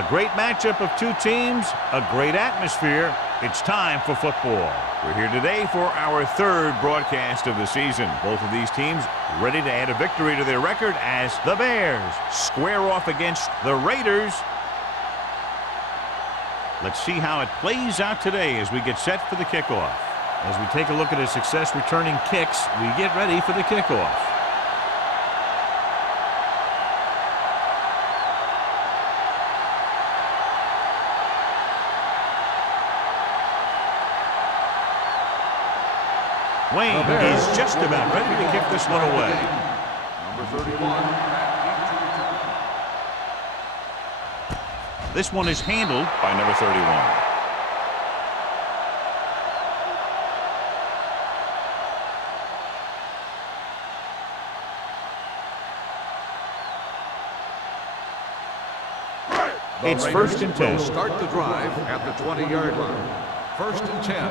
A great matchup of two teams, a great atmosphere. It's time for football. We're here today for our third broadcast of the season. Both of these teams ready to add a victory to their record as the Bears square off against the Raiders. Let's see how it plays out today as we get set for the kickoff. As we take a look at his success returning kicks, we get ready for the kickoff. Wayne is just about ready to kick this one away. Number 31. This one is handled by number 31. It's first and 10. Start the drive at the 20-yard line. First and 10.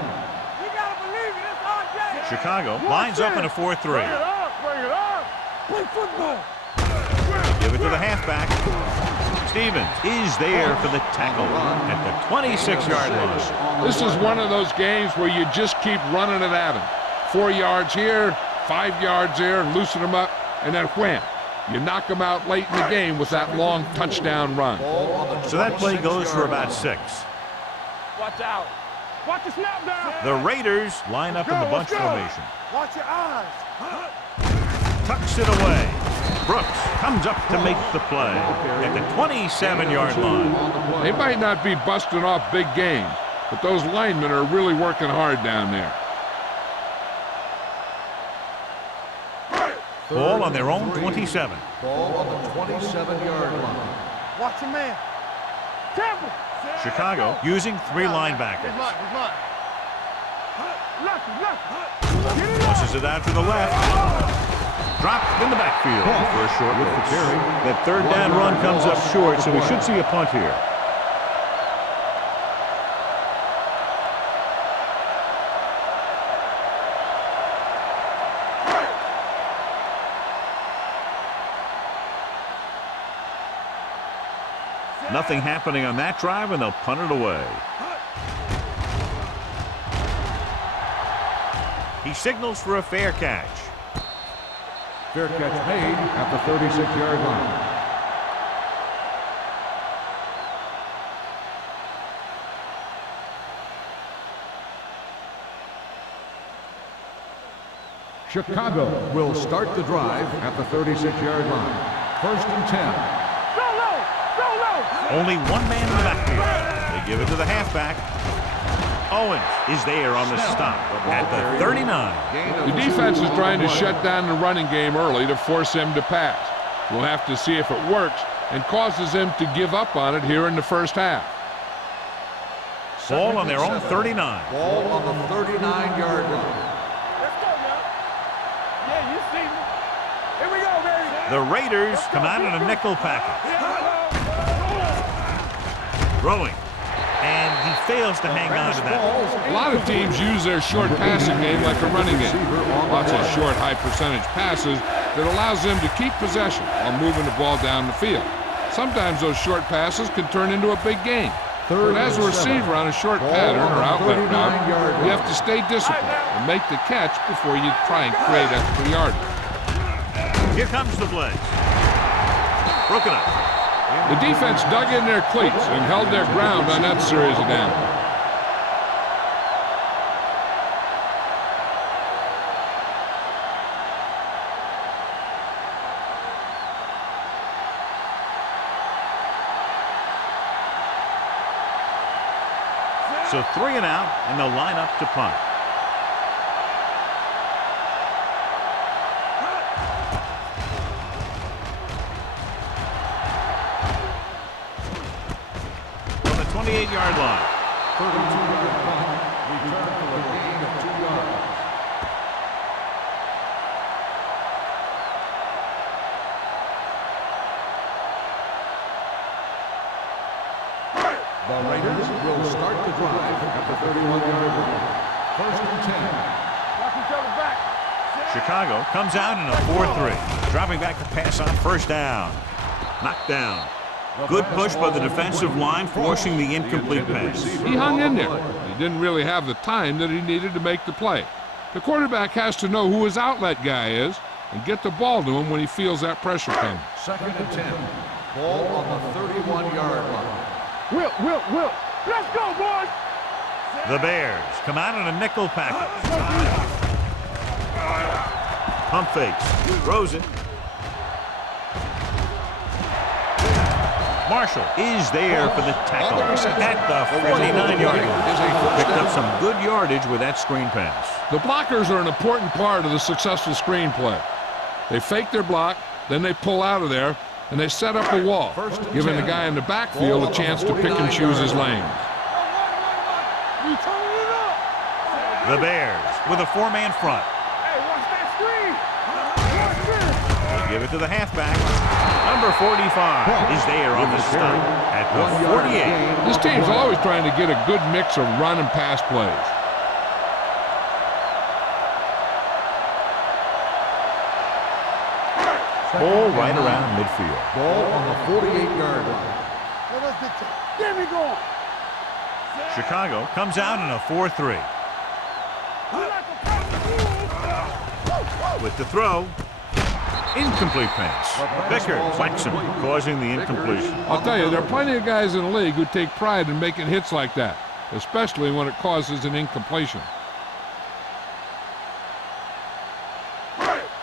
Chicago lines up in a 4-3. Bring it up. Play football. Give it to the halfback. Stevens is there for the tackle at the 26-yard line. This is one of those games where you just keep running it at him. 4 yards here, 5 yards there, loosen them up, and then wham. You knock them out late in the game with that long touchdown run. So that play goes for about 6. Watch out. Watch the snap down. The Raiders line up in the bunch formation. Watch your eyes. Tucks it away. Brooks comes up to make the play at the 27-yard line. They might not be busting off big games, but those linemen are really working hard down there. Ball on their own 27. Ball on the 27-yard line. Watch your man. Temple. Chicago using 3 linebackers. Pushes it out to the left. Dropped in the backfield for a short with the carry. That third down run comes up short, so we should see a punt here. Nothing happening on that drive, and they'll punt it away. He signals for a fair catch. Fair catch made at the 36-yard line. Chicago will start the drive at the 36-yard line. First and 10. Only one man in the backfield. They give it to the halfback. Owens is there on the stop at the 39. The defense is trying to shut down the running game early to force him to pass. We'll have to see if it works and causes him to give up on it here in the first half. Ball on their own 39. Ball on the 39-yard line. Let's go now. Yeah, you see me. Here we go, baby. The Raiders come out in a nickel package. Throwing. And he fails to hang on to that. A lot of teams use their short passing game like a running game. Lots of short, high-percentage passes that allows them to keep possession while moving the ball down the field. Sometimes those short passes can turn into a big game. But as a receiver on a short pattern or outlet route, you have to stay disciplined and make the catch before you try and create extra yardage. Here comes the blitz. Broken up. The defense dug in their cleats and held their ground on that series of downs. So 3 and out, and they'll line up to punt. From the 28-yard line. 32-yard punt. Return for a gain of 2 yards. The Raiders will start the drive at the 31-yard line. First and 10. Watch each other back. Chicago comes out in a 4-3. Dropping back to pass on first down. Knocked down. Good push by the defensive line, forcing the incomplete pass. He hung in there. He didn't really have the time that he needed to make the play. The quarterback has to know who his outlet guy is and get the ball to him when he feels that pressure coming. 2nd and 10. Ball on the 31-yard line. Will. Let's go, boys. The Bears come out in a nickel package. Pump fakes. Throws it. Marshall is there for the tackle at the 49-yard line. Picked up some good yardage with that screen pass. The blockers are an important part of the successful screen play. They fake their block, then they pull out of there, and they set up a wall, giving the guy in the backfield a chance to pick and choose his lanes. The Bears with a 4-man front. Hey, watch that screen. They give it to the halfback. Number 45 is there on the stop at the 48. This team's always trying to get a good mix of run and pass plays. Ball right around midfield. Ball on the 48-yard line. There we go. Chicago comes out in a 4-3. With the throw. Incomplete pass. Becker flanks him, causing the incompletion. I'll tell you, there are plenty of guys in the league who take pride in making hits like that, especially when it causes an incompletion.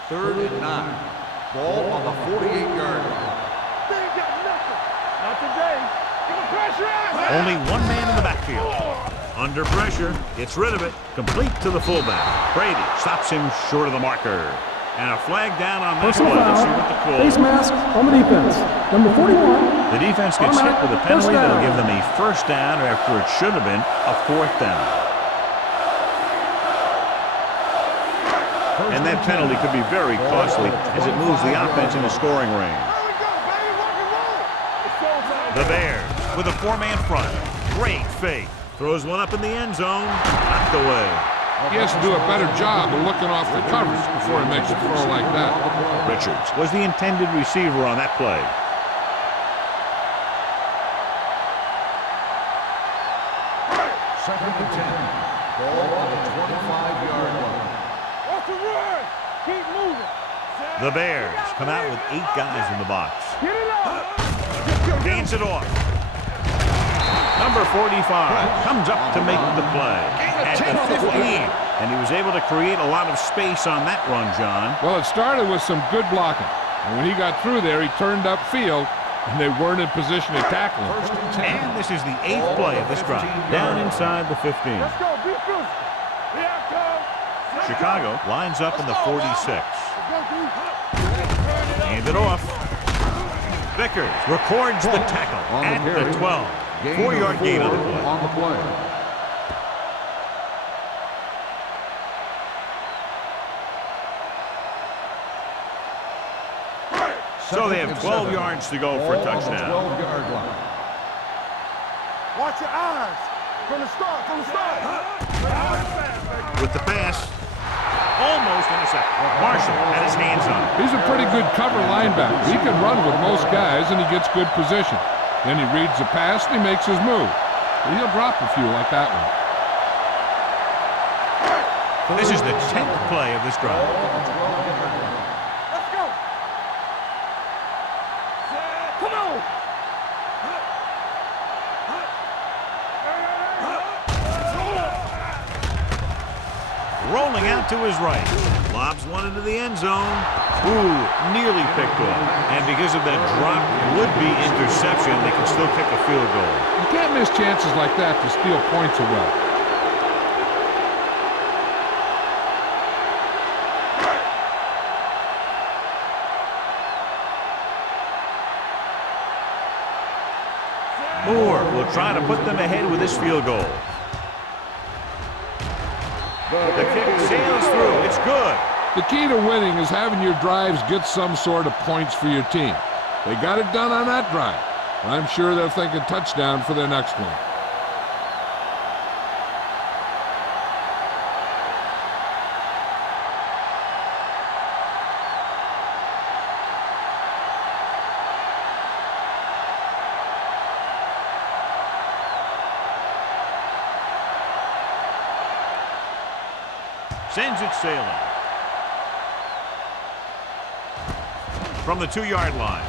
3rd and 9. Ball on the 48-yard line. They ain't got nothing. Not today. Give him pressure out. Only one man in the backfield. Under pressure, gets rid of it, complete to the fullback. Brady stops him short of the marker. And a flag down on this Personal one. Let's see foul. what the call Face is. mask on the defense. Number 41. The defense gets hit with a First penalty that'll down. give them a first down after it should have been a 4th down. And that penalty could be very costly as it moves the offense into scoring range. There we go, baby. Rock and roll. It's showtime. The Bears with a 4-man front. Great fake. Throws one up in the end zone. Knocked away. He has to do a better job of looking off the coverage before he makes a throw like that. Richards was the intended receiver on that play. Second and 10. Ball on the 25-yard line. Watch the run. Keep moving. The Bears come out with 8 guys in the box. Get it up. Gains it off. Number 45 comes up to make the play at the 15. And he was able to create a lot of space on that run, John. Well, it started with some good blocking. And when he got through there, he turned upfield, and they weren't in position to tackle him. First and 10. And this is the 8th play of this drive. Down inside the 15. Let's go. Be physical. Here I come. Chicago lines up in the 46. Let's go, D. Hand it off. Vickers records the tackle On the at carry. the 12. Gain 4-yard of gain on 4 the play. on the play. So they have 12 yards to go for a Ball on the touchdown. 12-yard line. Watch your eyes. From the start. With the pass, almost intercepted. Marshall had his hands on it. He's a pretty good cover linebacker. He can run with most guys, and he gets good position. Then he reads the pass, and he makes his move. But he'll drop a few like that one. This is the 10th play of this drive. Let's go. Come on. Rolling out to his right. Lobs one into the end zone. Ooh, nearly picked off. And because of that drop would-be interception, they can still kick a field goal. You can't miss chances like that to steal points away. Moore will try to put them ahead with this field goal. The kick sails through. It's good. The key to winning is having your drives get some sort of points for your team. They got it done on that drive. I'm sure they'll think a touchdown for their next one. Sends it sailing. From the 2-yard line.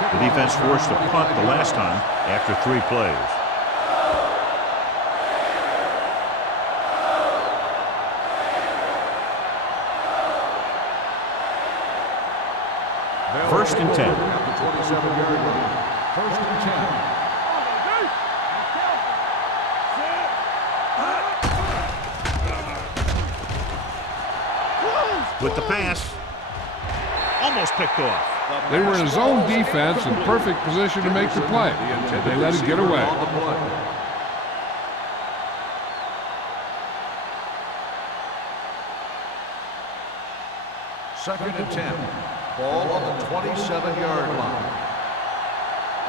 The defense forced a punt the last time after 3 plays. First and 10. At the 27-yard line. First and 10. With the pass. Almost picked off. They were in a zone defense in perfect position to make the play. They let it get away. Second and 10. Ball on the 27-yard line.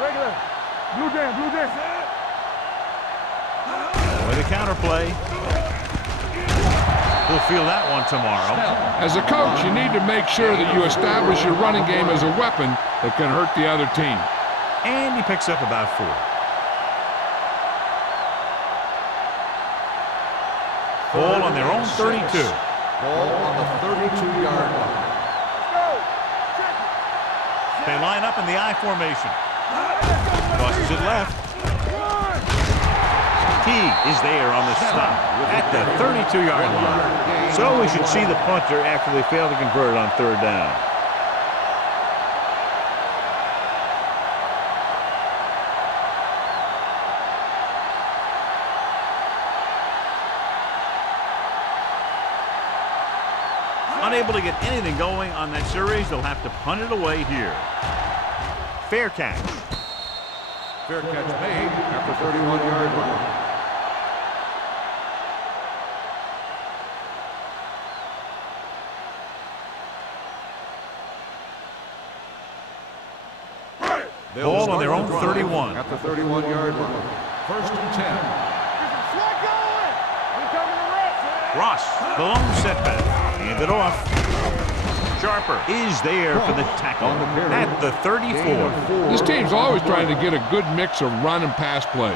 Regular. Blue jam, blue jam. With a counter play. We'll feel that one tomorrow. As a coach, you need to make sure that you establish your running game as a weapon that can hurt the other team. And he picks up about 4. Ball on their own 32. Ball on the 32-yard line. They line up in the I formation. Tosses it left. Teague is there on the stop at the 32-yard line. So we should see the punter after they fail to convert on 3rd down. Unable to get anything going on that series, they'll have to punt it away here. Fair catch. Fair catch made at the 31-yard line. Ball on their own 31. At the 31-yard line. First and 10. Ross, the lone setback. Hand it off. Sharper is there for the tackle at the 34. This team's always trying to get a good mix of run and pass plays.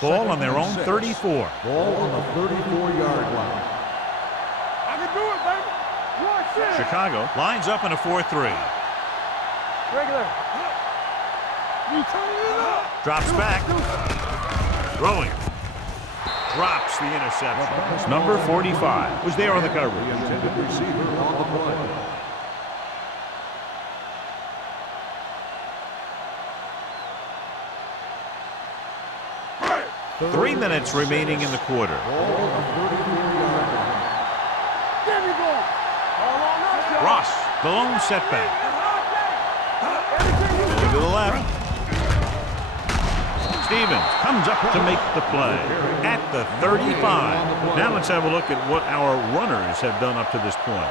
Ball on their own 34. Ball on the 34-yard line. I can do it, baby. Watch it. Chicago lines up in a 4-3. Regular. You turn it up. Drops back. Throwing. Drops the interception. Number 45 was there on the coverage. The intended receiver on the play. 3 minutes remaining in the quarter. Ball on the 34-yard line. There we go. All on us. Ross, the lone setback. Going to the left. Stevens comes up to make the play at the 35. Now let's have a look at what our runners have done up to this point.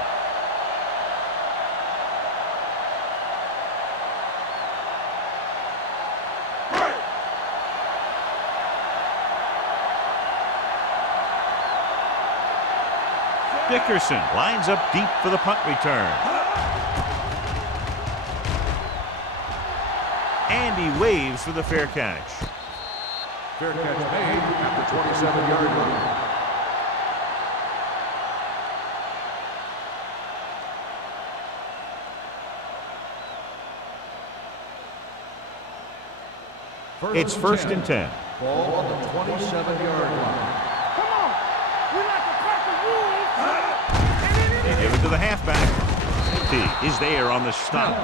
Dickerson lines up deep for the punt return. And he waves for the fair catch. Fair catch made at the 27-yard line. It's first and 10. Ball on the 27-yard line. Come on. We like to crack the rules. They give it to the halfback. T is there on the stop.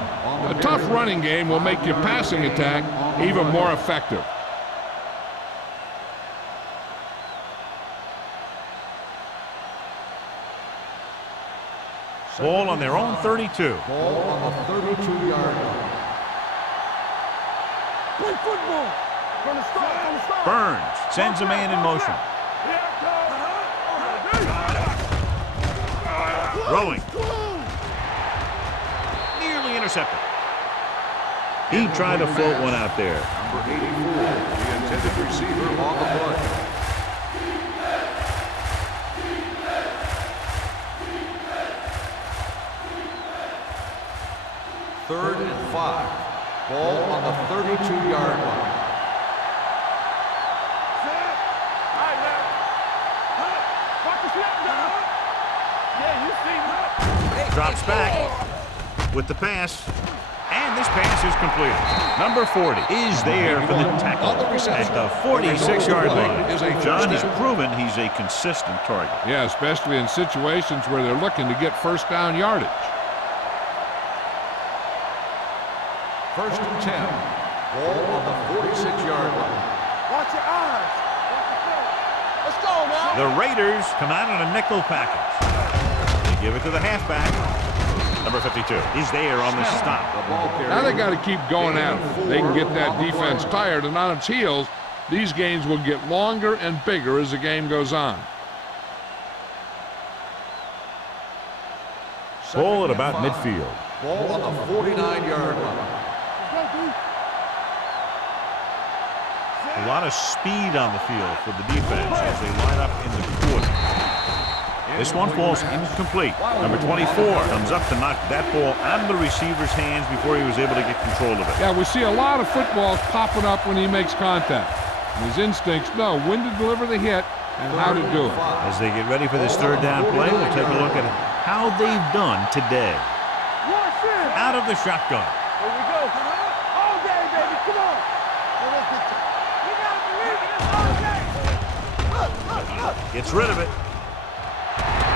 A tough running game will make your passing attack even more effective. Ball on their own 32. Ball on the 32-yard line. Play football. From the start, from the start. Burns sends a man in motion. Throwing. Nearly intercepted. He tried to float one out there. Number 84, the intended receiver on the play. Third and 5. Ball on the 32-yard line. Drops back with the pass. And this pass is completed. Number 40 is there for the tackle at the 46-yard line. John, he's proven he's a consistent target. Yeah, especially in situations where they're looking to get first down yardage. First and 10. Ball on the 46-yard line. Watch your eyes. Let's go now. The Raiders come out in a nickel package. They give it to the halfback. Number 52 is there on the stop. Now they got to keep going at it. They can get that defense tired, and on its heels, these gains will get longer and bigger as the game goes on. Ball at about midfield. Ball on the 49-yard line. A lot of speed on the field for the defense as they line up in the quarter. This one falls incomplete. Number 24 comes up to knock that ball out of the receiver's hands before he was able to get control of it. Yeah, we see a lot of footballs popping up when he makes contact. His instincts know when to deliver the hit and how to do it. As they get ready for this third down play, we'll take a look at how they've done today. Out of the shotgun. Here we go. All day, baby. Come on. You gotta believe it. It's all day. Gets rid of it.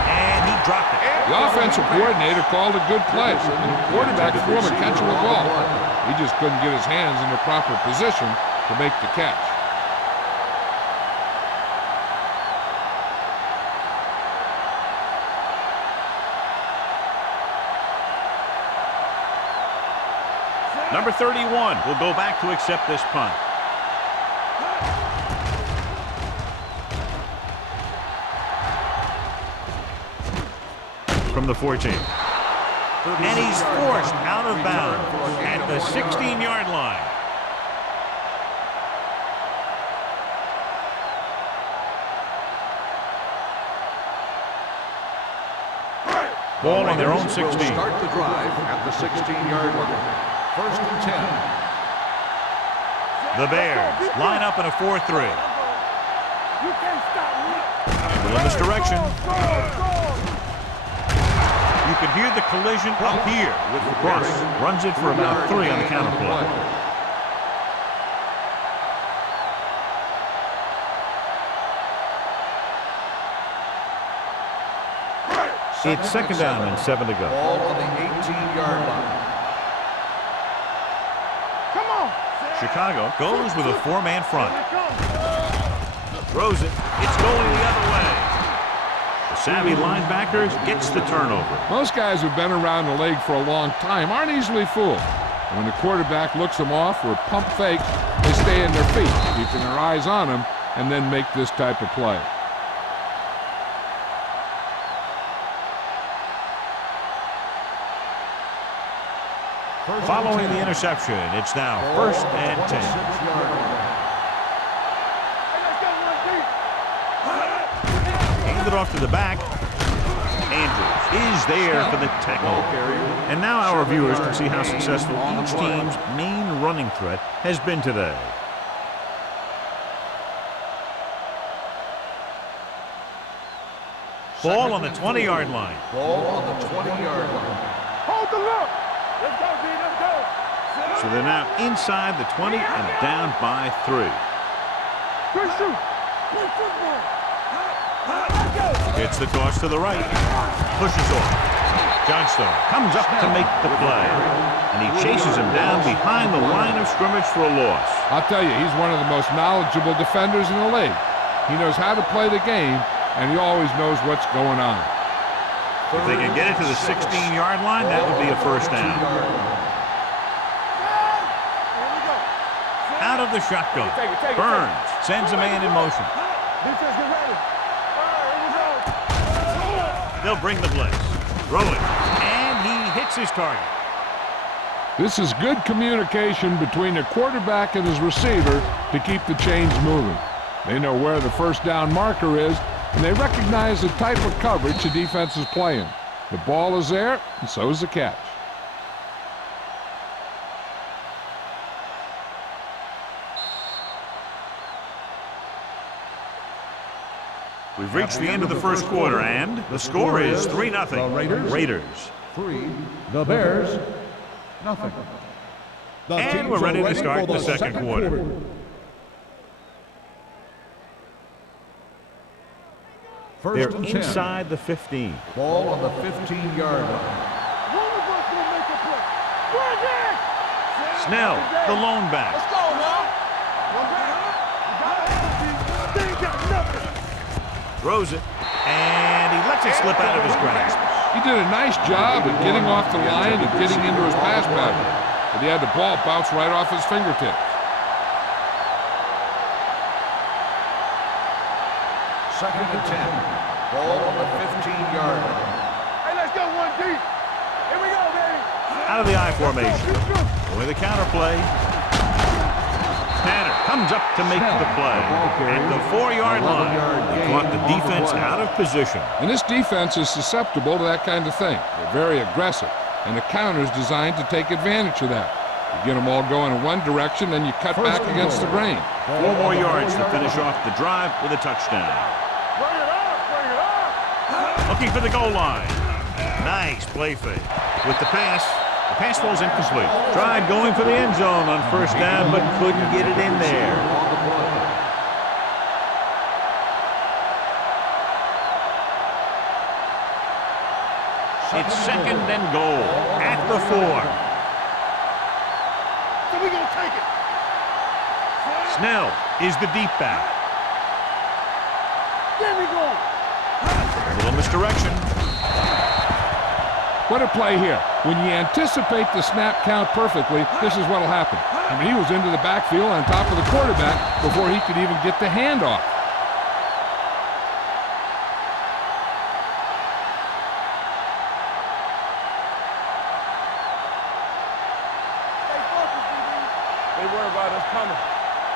And he dropped it. The offensive coordinator called a good play, and the quarterback threw him a catchable ball. He just couldn't get his hands in the proper position to make the catch. Number 31 will go back to accept this punt. From the 14. And he's forced out of bounds at the 16-yard line. Ball on their own 16. Start the drive at the 16-yard line. First and 10. The Bears line up in a 4-3. You can't stop me. Still in this direction. You can hear the collision up here with the cross. Runs it for about 3 on the counter play. It's second down and 7 to go. Ball on the 18-yard line. Come on. Chicago goes with a 4-man front. Throws it. It's going the other way. The savvy linebacker gets the turnover. Most guys who've been around the league for a long time aren't easily fooled. When the quarterback looks them off or pump fakes, they stay in their feet, keeping their eyes on them, and then make this type of play. Following the interception, it's now first and 10. Hand it off to the back. Andrews is there for the tackle. And now our viewers can see how successful each team's main running threat has been today. Ball on the 20-yard line. Ball on the 20-yard line. Hold the look. Let's go, D. Let's go. So they're now inside the 20 and down by 3. Good shoot. Good football. It's the toss to the right. Pushes off. Johnstone comes up to make the play. And he chases him down behind the line of scrimmage for a loss. I'll tell you, he's one of the most knowledgeable defenders in the league. He knows how to play the game, and he always knows what's going on. If they can get it to the 16-yard line, that would be a first down. Out of the shotgun. Burns sends a man in motion. They'll bring the blitz. Throw it. And he hits his target. This is good communication between the quarterback and his receiver to keep the chains moving. They know where the first down marker is, and they recognize the type of coverage the defense is playing. The ball is there, and so is the catch. We've reached the end of the first quarter, and the score is 3-0. The Raiders. 3, the Bears, nothing. And we're ready to start the second quarter. They're inside the 15. Ball on the 15-yard line. Snell, the lone back. Let's go now. Throws it, and he lets it slip out of his grasp. He did a nice job of getting off the line and getting into his pass pattern, but he had the ball bounce right off his fingertips. Second and 10. Ball on the 15-yard line. Hey, let's go 1 deep. Here we go, baby. Out of the I formation. With a counter play. Tanner comes up to make the play. At the 4-yard line, they caught the defense out of position. And this defense is susceptible to that kind of thing. They're very aggressive, and the counter is designed to take advantage of that. You get them all going in one direction, then you cut back against the grain. 4 more yards to finish off the drive with a touchdown. Bring it up, bring it up. Looking for the goal line. Nice play fake. With the pass falls incomplete. Tried going for the end zone on first down, but couldn't get it in there. It's second and goal at the 4. So we gonna take it. Snell is the deep back. There we go. A little misdirection. What a play here. When you anticipate the snap count perfectly, this is what will happen. I mean, he was into the backfield on top of the quarterback before he could even get the handoff. Stay focused, DB. They worry about us coming.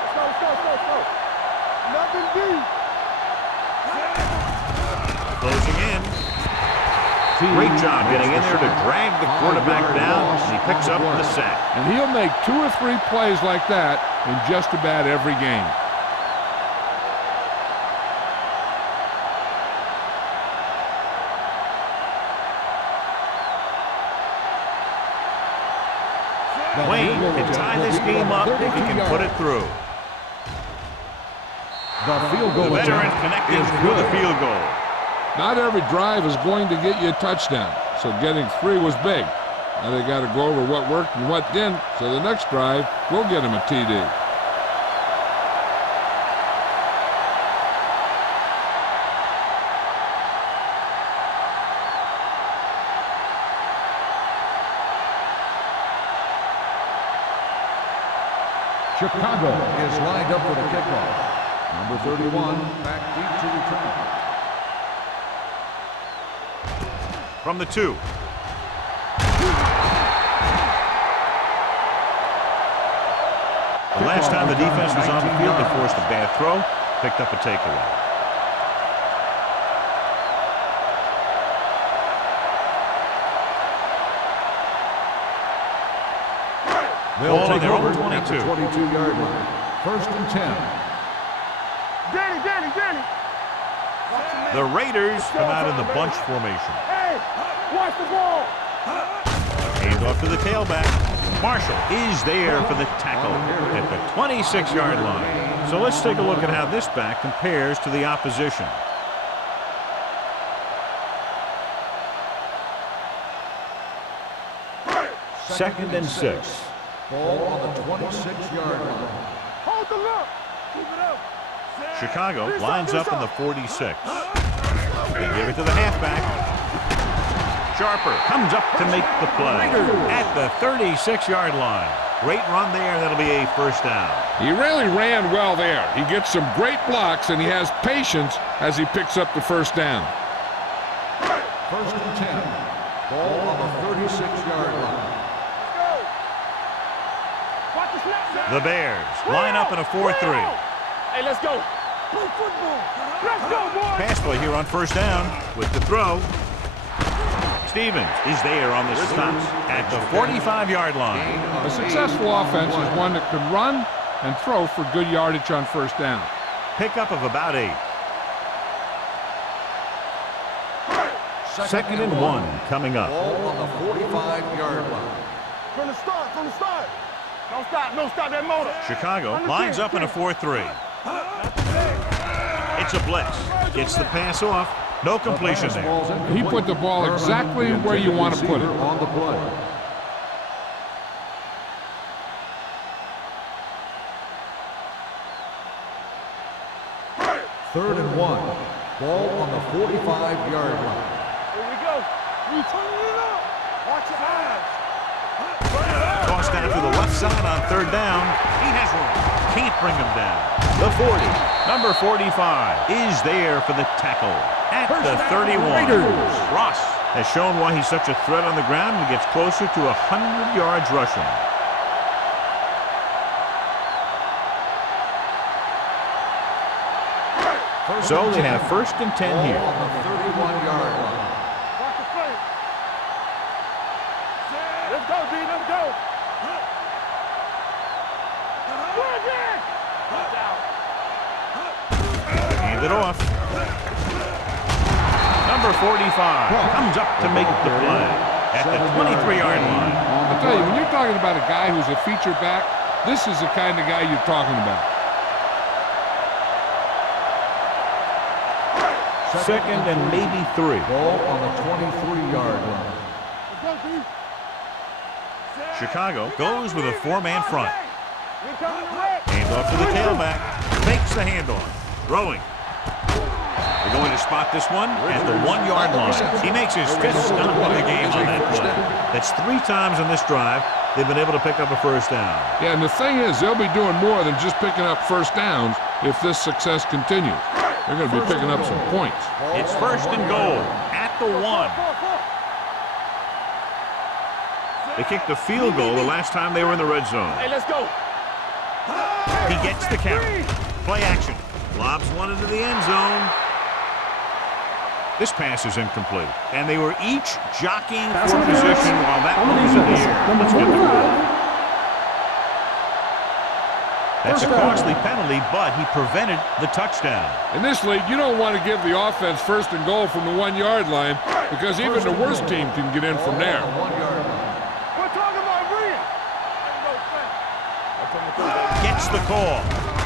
Let's go. Nothing deep. Closing in. Great job getting in there to drag the quarterback down, and he picks up the sack. And he'll make 2 or 3 plays like that in just about every game. Wayne can tie this game up if he can put it through. The field goal The veteran attempt connecting is with the good. field goal. Not every drive is going to get you a touchdown, so getting 3 was big. Now they got to go over what worked and what didn't, so the next drive will get him a TD. Chicago is lined up for the kickoff. Number 31, back deep to return. From the 2. The last time the defense was on the field, they forced a bad throw, picked up a takeaway. They'll take their over own at the 22-yard line. First and 10. Danny. The Raiders come out in the bunch formation. Hey, watch the ball. Hand off to the tailback. Marshall is there for the tackle at the 26-yard line. So let's take a look at how this back compares to the opposition. Second and 6. Ball on the 26-yard line. Hold the look. Keep it up. Chicago lines up in the 46. They give it to the halfback. Sharper comes up to make the play at the 36-yard line. Great run there. That'll be a first down. He really ran well there. He gets some great blocks, and he has patience as he picks up the first down. First and 10. Ball on the 36-yard line. The Bears line up in a 4-3. Hey, let's go. Play football. Let's go, boys. Pass play here on first down with the throw. Stevens is there on the stop at the 45-yard line. A successful offense is one that can run and throw for good yardage on first down. Pickup of about 8. Second and 1 coming up. Ball on the 45-yard line. From the start, from the start. Don't stop that motor. Chicago lines up in a 4-3. It's a blitz. Gets the pass off. No completion there. He put the ball exactly where you want to put it. On the play. Third and 1. Ball on the 45-yard line. Here we go. We turning it up. Watch your eyes. Tossed down to the left side on third down. He has room. Can't bring him down. The 40. Number 45 is there for the tackle at the 31. Ross has shown why he's such a threat on the ground and gets closer to 100 yards rushing. So they have first and 10 here. On the 31-yard line. Watch the play. Let's go, D. Let's go. Hand it off. Number 45 comes up to make the play at the 23-yard line. I'll tell you, when you're talking about a guy who's a feature back, this is the kind of guy you're talking about. Second and maybe 3. Ball on the 23-yard line. Chicago goes with a 4-man front. Hand off to the tailback. Fakes the handoff. Throwing. They're going to spot this one at the 1-yard line. He makes his 5th stop of the game on that play. That's 3 times on this drive they've been able to pick up a first down. Yeah, and the thing is, they'll be doing more than just picking up first downs if this success continues. They're going to be picking up some points. It's first and goal at the 1. They kicked a field goal the last time they were in the red zone. Hey, let's go. He gets the count. Play action. Lobs one into the end zone. This pass is incomplete. And they were each jockeying for position while that one was in the air. Let's get the ball. That's a costly penalty, but he prevented the touchdown. In this league, you don't want to give the offense first and goal from the 1-yard line because even the worst team can get in from there. We're talking about Brian. Gets the call.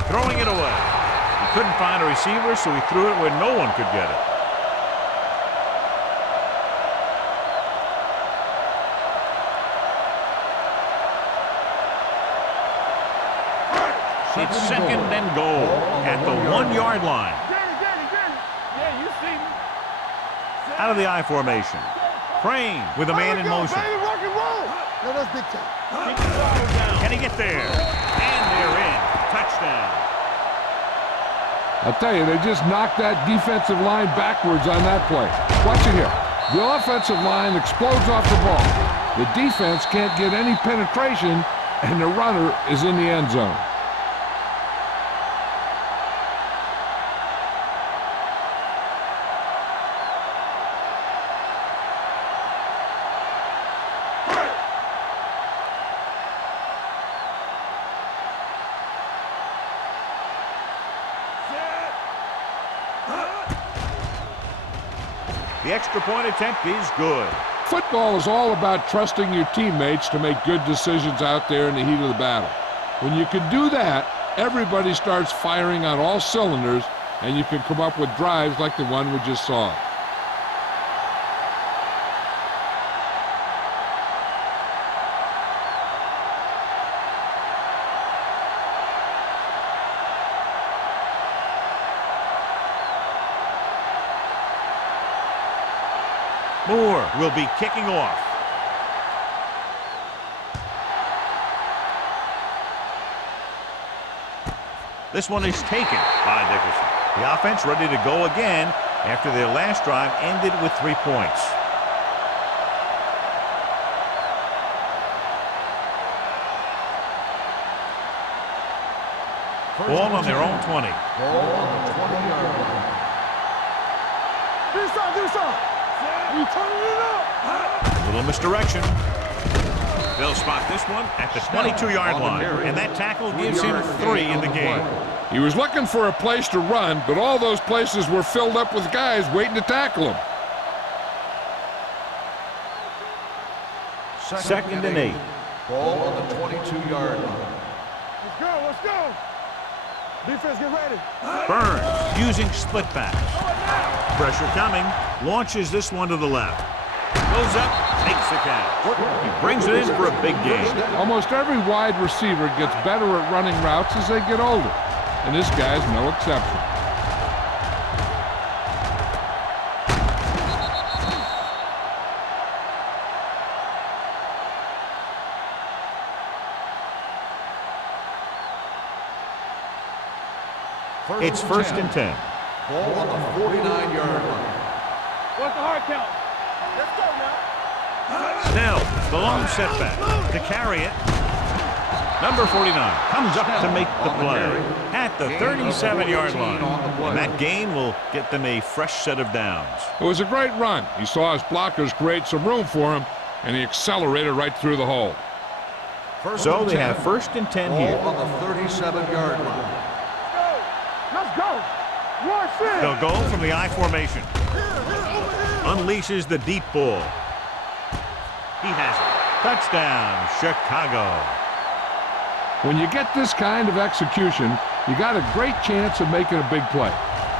Throwing it away. He couldn't find a receiver, so he threw it where no one could get it. It's second and goal at the 1-yard line. Yeah, you see me. Out of the I formation. Crane with a man in motion. Baby, rock and roll. No, that's big time. Can he get there? And they're in. Touchdown. I'll tell you, they just knocked that defensive line backwards on that play. Watch it here. The offensive line explodes off the ball. The defense can't get any penetration, and the runner is in the end zone. The extra point attempt is good. Football is all about trusting your teammates to make good decisions out there in the heat of the battle. When you can do that, everybody starts firing on all cylinders, and you can come up with drives like the one we just saw. Moore will be kicking off. This one is taken by Dickerson. The offense ready to go again after their last drive ended with 3 points. Ball on their own 20. Ball on the 20-yard line. Do something. We turning it up. Little misdirection. They'll spot this one at the 22-yard line, and that tackle gives him 3 in the game. He was looking for a place to run, but all those places were filled up with guys waiting to tackle him. Second and 8. Ball on the 22-yard line. Let's go, let's go. Defense, get ready. Burns using split pass. Pressure coming. Launches this one to the left. Goes up, takes the catch. He brings it in for a big gain. Almost every wide receiver gets better at running routes as they get older, and this guy's no exception. It's first and 10. Ball on the 49-yard line. What's the hard count? Let's go now. Snell, the long setback. To carry it. Number 49 comes up to make the play at the 37-yard line. And that gain will get them a fresh set of downs. It was a great run. He saw his blockers create some room for him, and he accelerated right through the hole. So they have first and 10 here. Ball on the 37-yard line. Let's go. Rush in. They'll go from the I formation. Unleashes the deep ball. He has it. Touchdown, Chicago. When you get this kind of execution, you got a great chance of making a big play.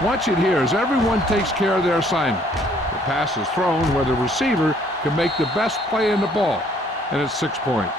Watch it here as everyone takes care of their assignment. The pass is thrown where the receiver can make the best play in the ball, and it's 6 points.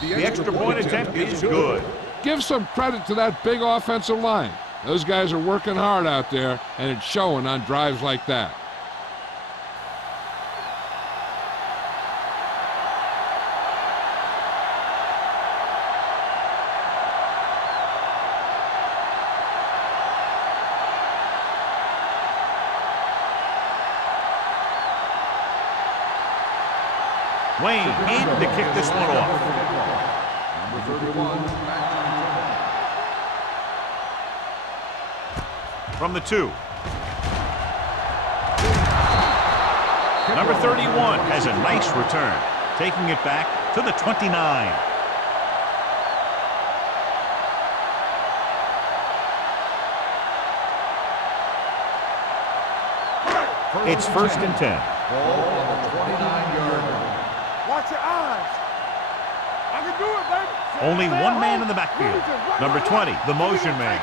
The extra point attempt is good. Give some credit to that big offensive line. Those guys are working hard out there, and it's showing on drives like that. Wayne in to kick this one off. Number 31, From the 2. Number 31 has a nice return, taking it back to the 29. It's first and 10. ball on the 29-yard line. Watch your eyes. I can do it, baby. Only one man in the backfield. Number 20, the motion man.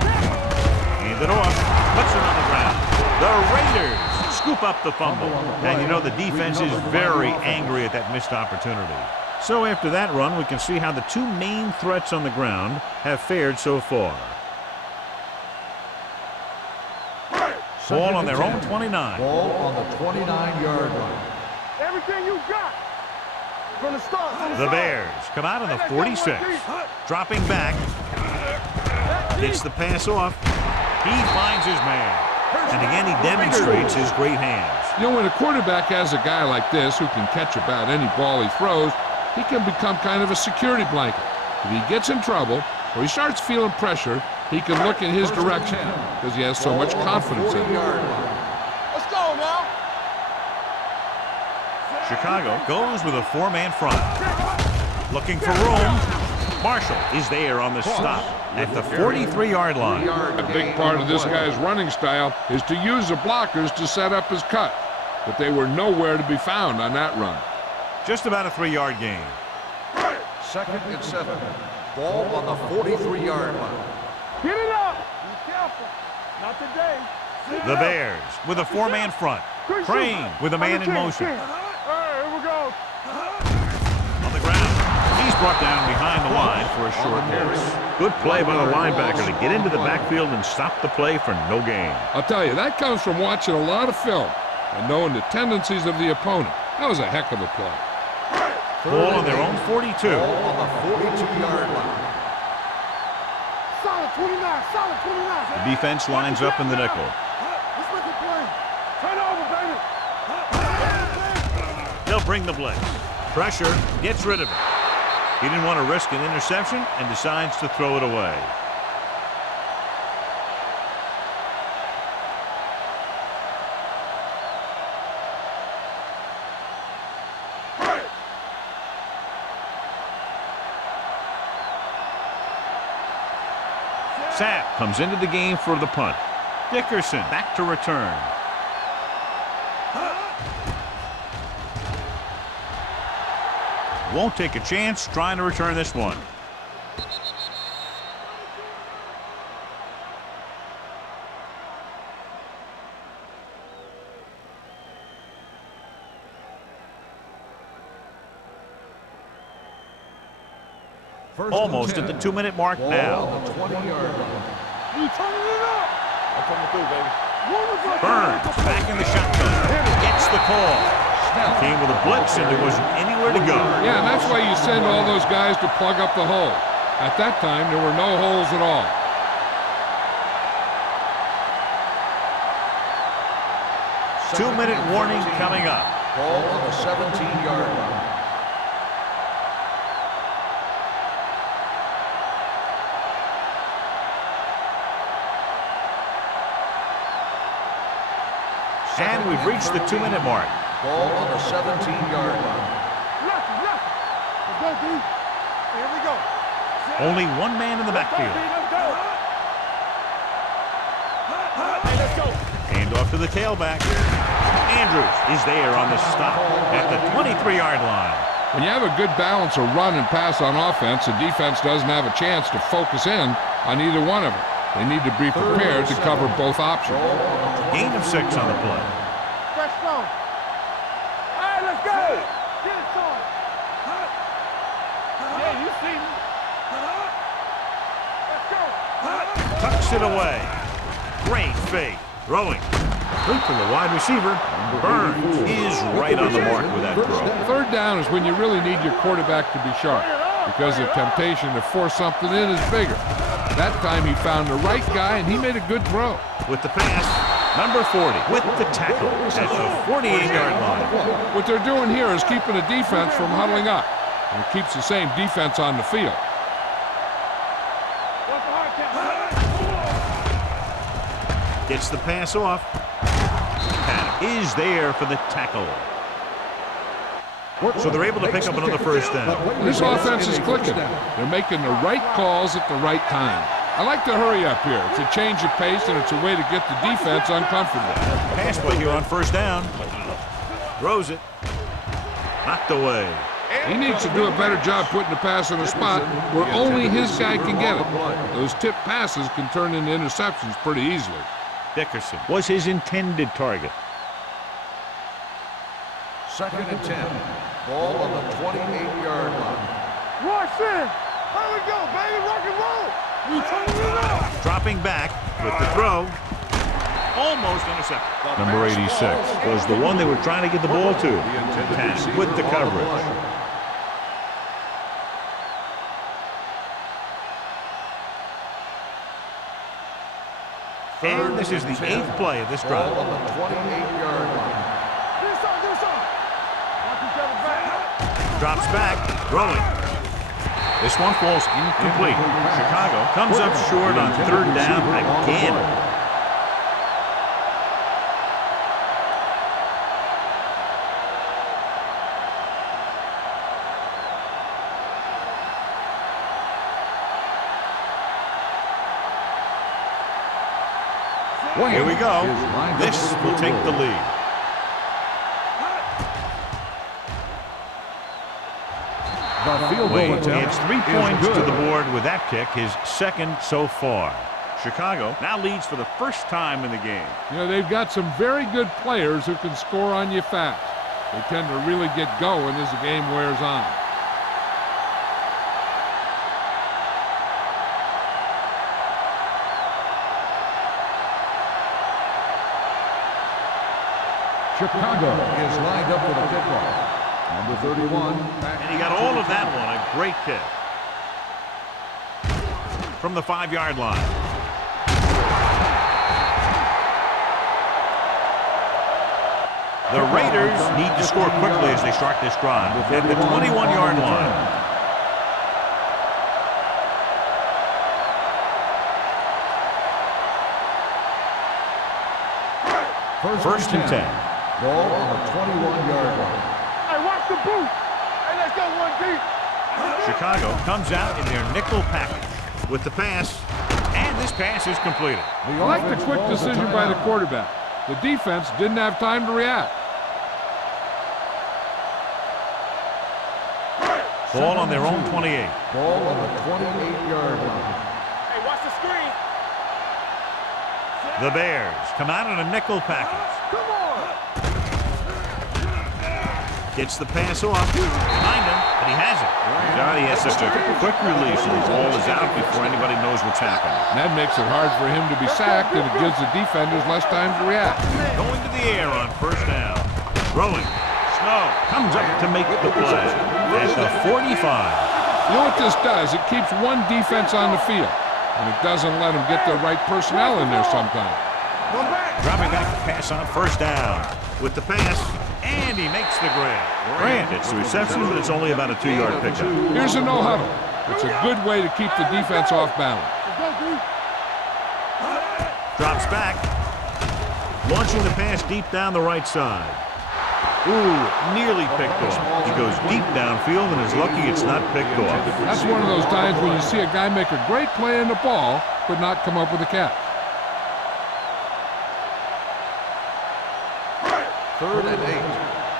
Hand it off, puts it on the ground. The Raiders scoop up the fumble. And you know the defense is very angry at that missed opportunity. So after that run, we can see how the two main threats on the ground have fared so far. Ball on their own 29. Ball on the 29-yard line. Everything you got. From the start. From the The start. Bears come out of the 46. Dropping back. Gets the pass off. He finds his man. And again, he demonstrates his great hands. You know, when a quarterback has a guy like this who can catch about any ball he throws, he can become kind of a security blanket. If he gets in trouble or he starts feeling pressure, he can look in his direction because he has so much confidence in him. Let's go now. Chicago goes with a four-man front. Looking for room. Marshall is there on the stop at the 43-yard line. A big part of this guy's running style is to use the blockers to set up his cut, but they were nowhere to be found on that run. Just about a 3-yard gain. 2nd and 7. Ball on the 43-yard line. Get it up. Be careful. Not today. The Bears with a four-man front. Crane with a man in motion. All right, here we go. On the ground. He's brought down behind the line for a short loss. Good play by the linebacker to get into the backfield and stop the play for no gain. I'll tell you, that comes from watching a lot of film and knowing the tendencies of the opponent. That was a heck of a play. Ball on their own 42. Ball on the 42-yard line. Solid 29. Solid 29. The defense lines up in the nickel. Let's make a play. Turn over, baby. They'll bring the blitz. Pressure, gets rid of it. He didn't want to risk an interception and decides to throw it away. Sapp comes into the game for the punt. Dickerson back to return. Won't take a chance trying to return this one. Almost at the 2-minute mark now. Burns back in the shotgun. Gets the call. Came with a blitz and there wasn't anywhere to go. Yeah, and that's why you send all those guys to plug up the hole. At that time, there were no holes at all. Two-minute warning coming up. Ball on the 17-yard line. And we've reached the 2-minute mark. Ball on the 17-yard line. Here we go. Only one man in the backfield. Let's go. Hand off to the tailback. Andrews is there on the stop at the 23-yard line. When you have a good balance of run and pass on offense, the defense doesn't have a chance to focus in on either one of them. They need to be prepared to cover both options. Gain of 6 on the play. Fresh stone. All right, let's go. Get it started. Yeah, you see me. Let's go. Tucks it away. Great fake. Throwing. Complete from the wide receiver. Burns is right on the mark with that throw. Third down is when you really need your quarterback to be sharp, because the temptation to force something in is bigger. That time he found the right guy and he made a good throw. With the pass, number 40 with the tackle at the 48-yard line. What they're doing here is keeping the defense from huddling up, and it keeps the same defense on the field. Gets the pass off. Pat is there for the tackle. So they're able to pick up another first down. This offense is clicking. They're making the right calls at the right time. I like to hurry up here. It's a change of pace, and it's a way to get the defense uncomfortable. Pass play here on first down. Throws it. Knocked away. He needs to do a better job putting the pass in a spot where only his guy can get it. Those tip passes can turn into interceptions pretty easily. Dickerson was his intended target. 2nd and 10. Ball on the 28-yard line. Rush in. Here we go, baby. Rock and roll. We turning it up. Dropping back with the throw. Almost intercepted. Number 86 was the one they were trying to get the ball to. Pass with the coverage. And this is the 8th play of this drive. Ball on the 28-yard line. Drops back, throwing. This one falls incomplete. Chicago comes up short on 3rd down again. Here we go. This will take the lead. Wade adds 3 points to the board with that kick, his 2nd so far. Chicago now leads for the first time in the game. You know, they've got some very good players who can score on you fast. They tend to really get going as the game wears on. Chicago is lined up for the kickoff. Number 31. And he got all of that one. A great kick. From the 5-yard line. The Raiders need to score quickly as they start this drive at the 21-yard line. First and 10. Ball on the 21-yard line. Hey, watch the boot. Hey, let's go 1 deep. Chicago comes out in their nickel package with the pass. And this pass is completed. I like the quick decision by the quarterback. The defense didn't have time to react. Ball on their own 28. Ball on the 28-yard line. Hey, watch the screen. The Bears come out in a nickel package. Come on. Gets the pass off. Behind him, but he has it. Johnny has such a quick release, and the ball is out before anybody knows what's happening. And that makes it hard for him to be sacked, and it gives the defenders less time to react. Going to the air on first down. Throwing. Snow comes up to make the play. At the 45. You know what this does? It keeps one defense on the field, and it doesn't let them get the right personnel in there sometimes. Dropping back to pass on first down. With the pass, and he makes the grab. Grant gets the reception, but it's only about a 2-yard pickup. Here's a no huddle. It's a good way to keep the defense off balance. Drops back. Launching the pass deep down the right side. Ooh, nearly picked off. He goes deep downfield and is lucky it's not picked off. That's one of those times when you see a guy make a great play on the ball, but not come up with a catch. 3rd and 8.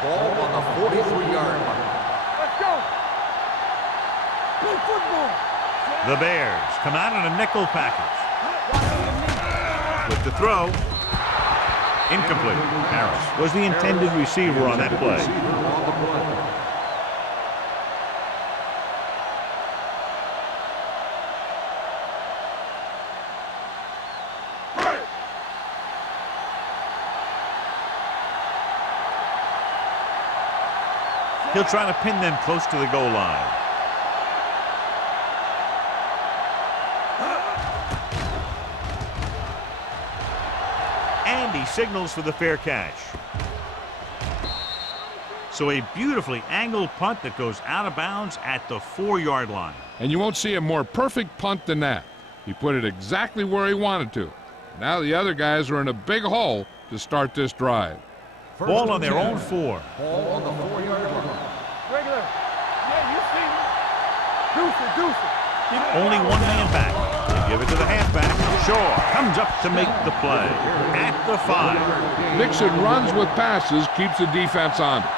Ball on the 43-yard line. Let's go. Good football. The Bears come out in a nickel package. With the throw. Incomplete. Harris was the intended receiver on that play. He'll try to pin them close to the goal line. And he signals for the fair catch. So a beautifully angled punt that goes out of bounds at the 4-yard line. And you won't see a more perfect punt than that. He put it exactly where he wanted to. Now the other guys are in a big hole to start this drive. Ball on their own 4. Ball on the 4-yard line. Regular. Yeah, you see me. Deuce it. Only one man back. They give it to the halfback. Shaw comes up to make the play at the 5. Mixon runs with passes, keeps the defense honest.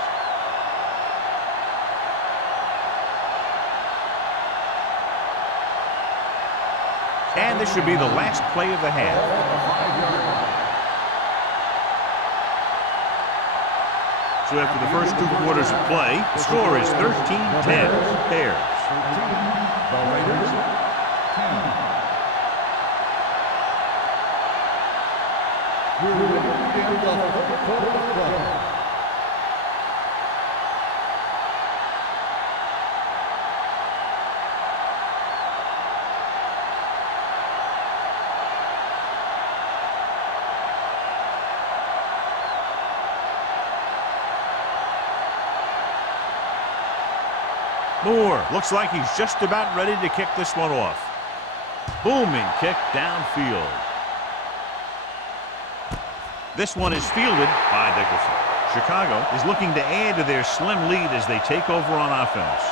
And this should be the last play of the half. So after the first 2 quarters of play, the score is 13-10. Bears. The Raiders, 10. We're ready to begin the 4th quarter of play. Moore looks like he's just about ready to kick this one off. Booming kick downfield. This one is fielded by Dickerson. Chicago is looking to add to their slim lead as they take over on offense.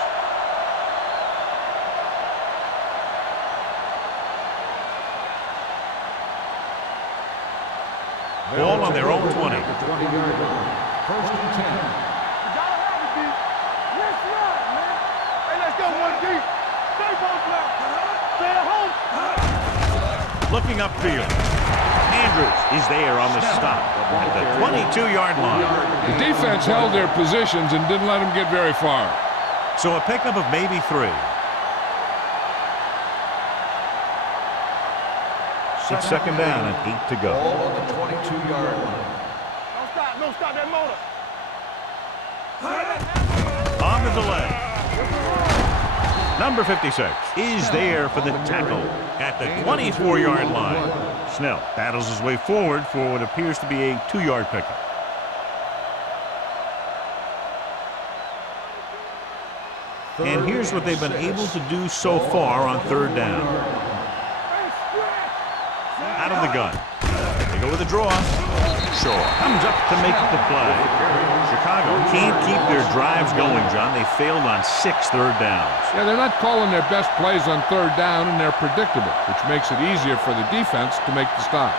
Ball on their own 20. 20-yard line. 1st and 10. Looking upfield. Andrews is there on the stop at the 22-yard line. The defense held their positions and didn't let them get very far. So a pickup of maybe 3. It's 2nd down and 8 to go. Ball on the 22-yard line. Don't stop that motor. On the delay. Number 56 is there for the tackle at the 24-yard line. Snell battles his way forward for what appears to be a 2-yard pickup. And here's what they've been able to do so far on 3rd down. Out of the gun. They go with a draw. Shaw comes up to make the play. Chicago can't keep their drives going, John. They failed on 6 third downs. Yeah, they're not calling their best plays on third down, and they're predictable, which makes it easier for the defense to make the stop.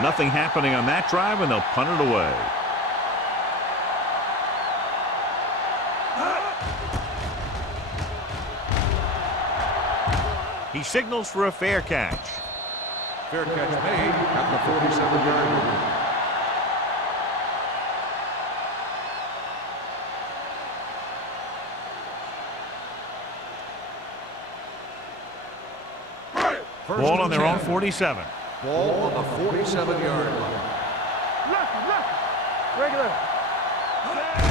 Nothing happening on that drive, and they'll punt it away. He signals for a fair catch. Fair catch made at the 47-yard line. Ball on their own 47. Ball on the 47-yard line. Regular.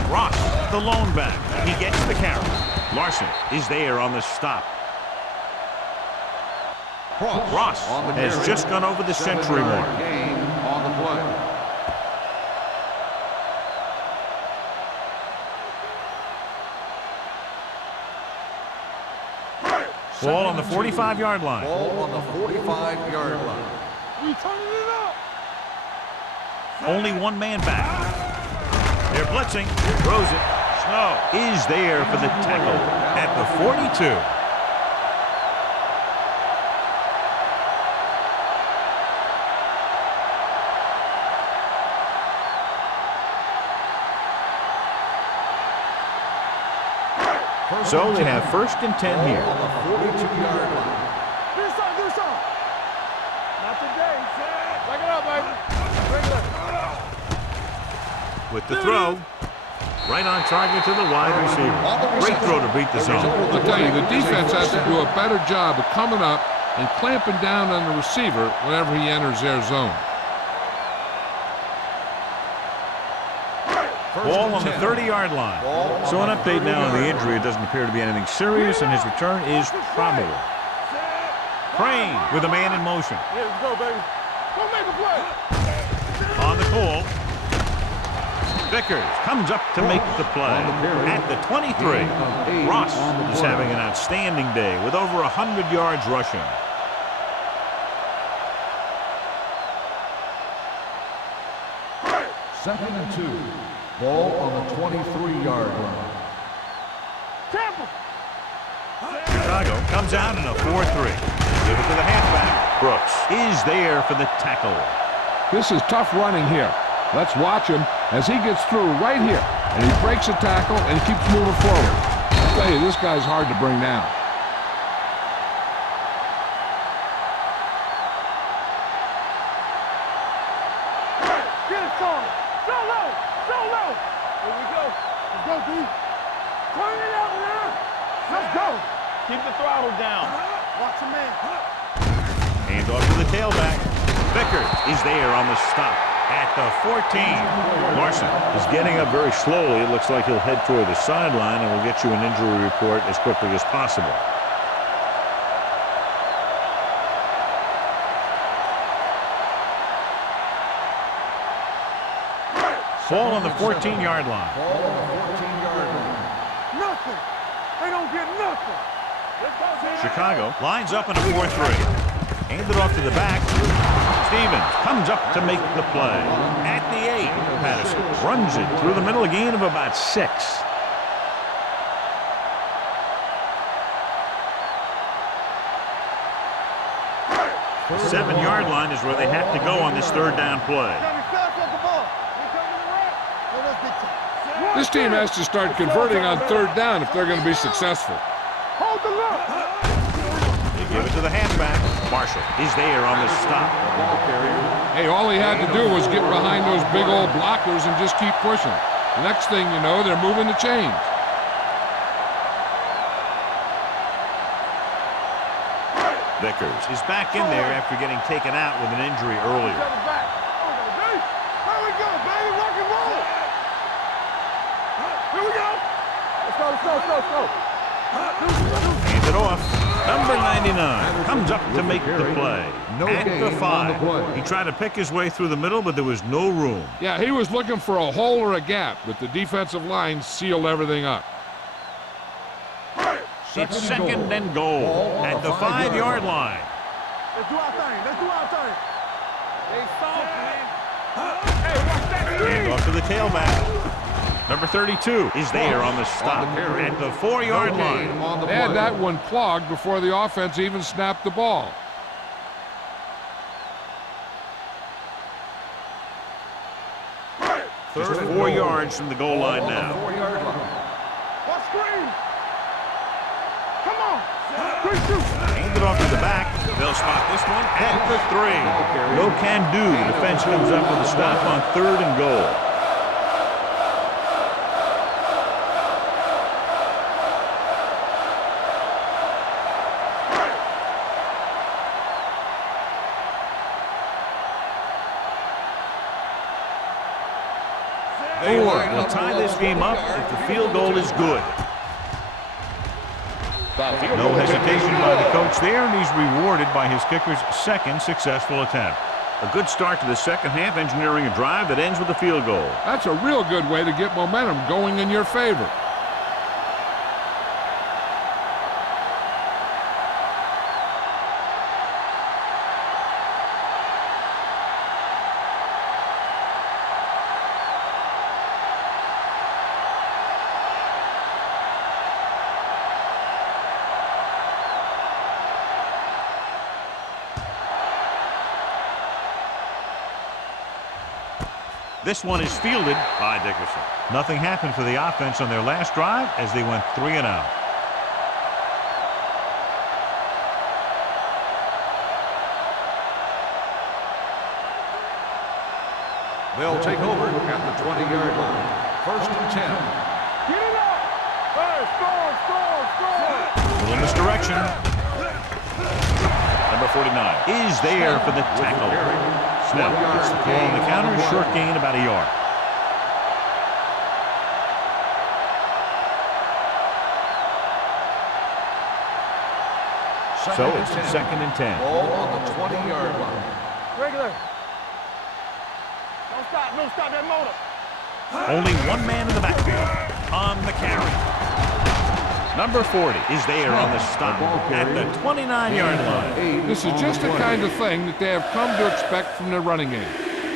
Ross, the lone back. He gets the carry. Larson is there on the stop. Ross has just gone over the century mark. Gain on the play. Ball on the 45-yard line. Ball on the 45-yard line. We turning it up. Only one man back. They're blitzing. Throws it. Snow is there for the tackle at the 42. So they have 1st and 10 here. On the 42-yard line. Do something. Not today. Back it up, baby. Regular. With the throw, right on target to the wide receiver. Great throw to beat the zone. I'll tell you, the defense has to do a better job of coming up and clamping down on the receiver whenever he enters their zone. Ball on the 30-yard line. So an update now on the injury. It doesn't appear to be anything serious, and his return is probable. Crane with a man in motion. Yeah, let's go, baby. Go make a play. On the call. Vickers comes up to make the play at the 23. Ross is having an outstanding day with over 100 yards rushing. Second and 2. Ball on the 23-yard line. Chicago comes out in a 4-3. Give it to the halfback. Brooks is there for the tackle. This is tough running here. Let's watch him as he gets through right here. And he breaks a tackle and keeps moving forward. I'll tell you, this guy's hard to bring down. Get it going. So low. Here we go. Let's go, D. Turn it up now. Let's go. Keep the throttle down. Watch your man. Hand off to the tailback. Vickers is there on the stop at the 14. Larson is getting up very slowly. It looks like he'll head toward the sideline, and we'll get you an injury report as quickly as possible. Ball on the 14-yard line. Ball on the 14-yard line. Nothing. They don't get nothing. Chicago lines up in a 4-3. Handed off to the back. Stevens comes up to make the play. At the 8, Patterson runs it through the middle, a gain of about 6. The 7-yard line is where they have to go on this third down play. This team has to start converting on third down if they're going to be successful. Hold the look. They give it to the halfback. Marshall is there on the stop. Hey, all he had to do was get behind those big old blockers and just keep pushing. The next thing you know, they're moving the chains. Vickers is back in there after getting taken out with an injury earlier. There we go, baby. Rock and roll. Here we go. Let's go. Hand it off. Number 99 comes up to make the play. At the 5. He tried to pick his way through the middle, but there was no room. Yeah, he was looking for a hole or a gap, but the defensive line sealed everything up. It's second and goal at the 5-yard line. Let's do our thing. Let's do our thing. They soft, man. Hey, watch that And screen. off to the tailback. Number 32 is there on the stop at the 4-yard line. They had that one clogged before the offense even snapped the ball. Just 4 yards from the goal line now. 4-yard line. Watch screen. Come on. Quick shoot. Hand it off to the back. They'll spot this one at the 3. No can do. The defense comes up with a stop on 3rd and goal. Ford will tie this game up if the field goal is good. No hesitation by the coach there, and he's rewarded by his kicker's 2nd successful attempt. A good start to the second half, engineering a drive that ends with a field goal. That's a real good way to get momentum going in your favor. This one is fielded by Dickerson. Nothing happened for the offense on their last drive as they went 3 and out. They'll take over at the 20-yard line. 1st and 10. Get it up. Hey, score. A little misdirection. Number 49 is there for the tackle. Snell gets the ball on the counter, short gain about a yard. So it's 2nd and 10. Ball on the 20-yard line. Regular. Don't stop that motor. Only one man in the backfield on the carry. Number 40 is there on the stop at the 29-yard line. This is just the kind of thing that they have come to expect from their running game.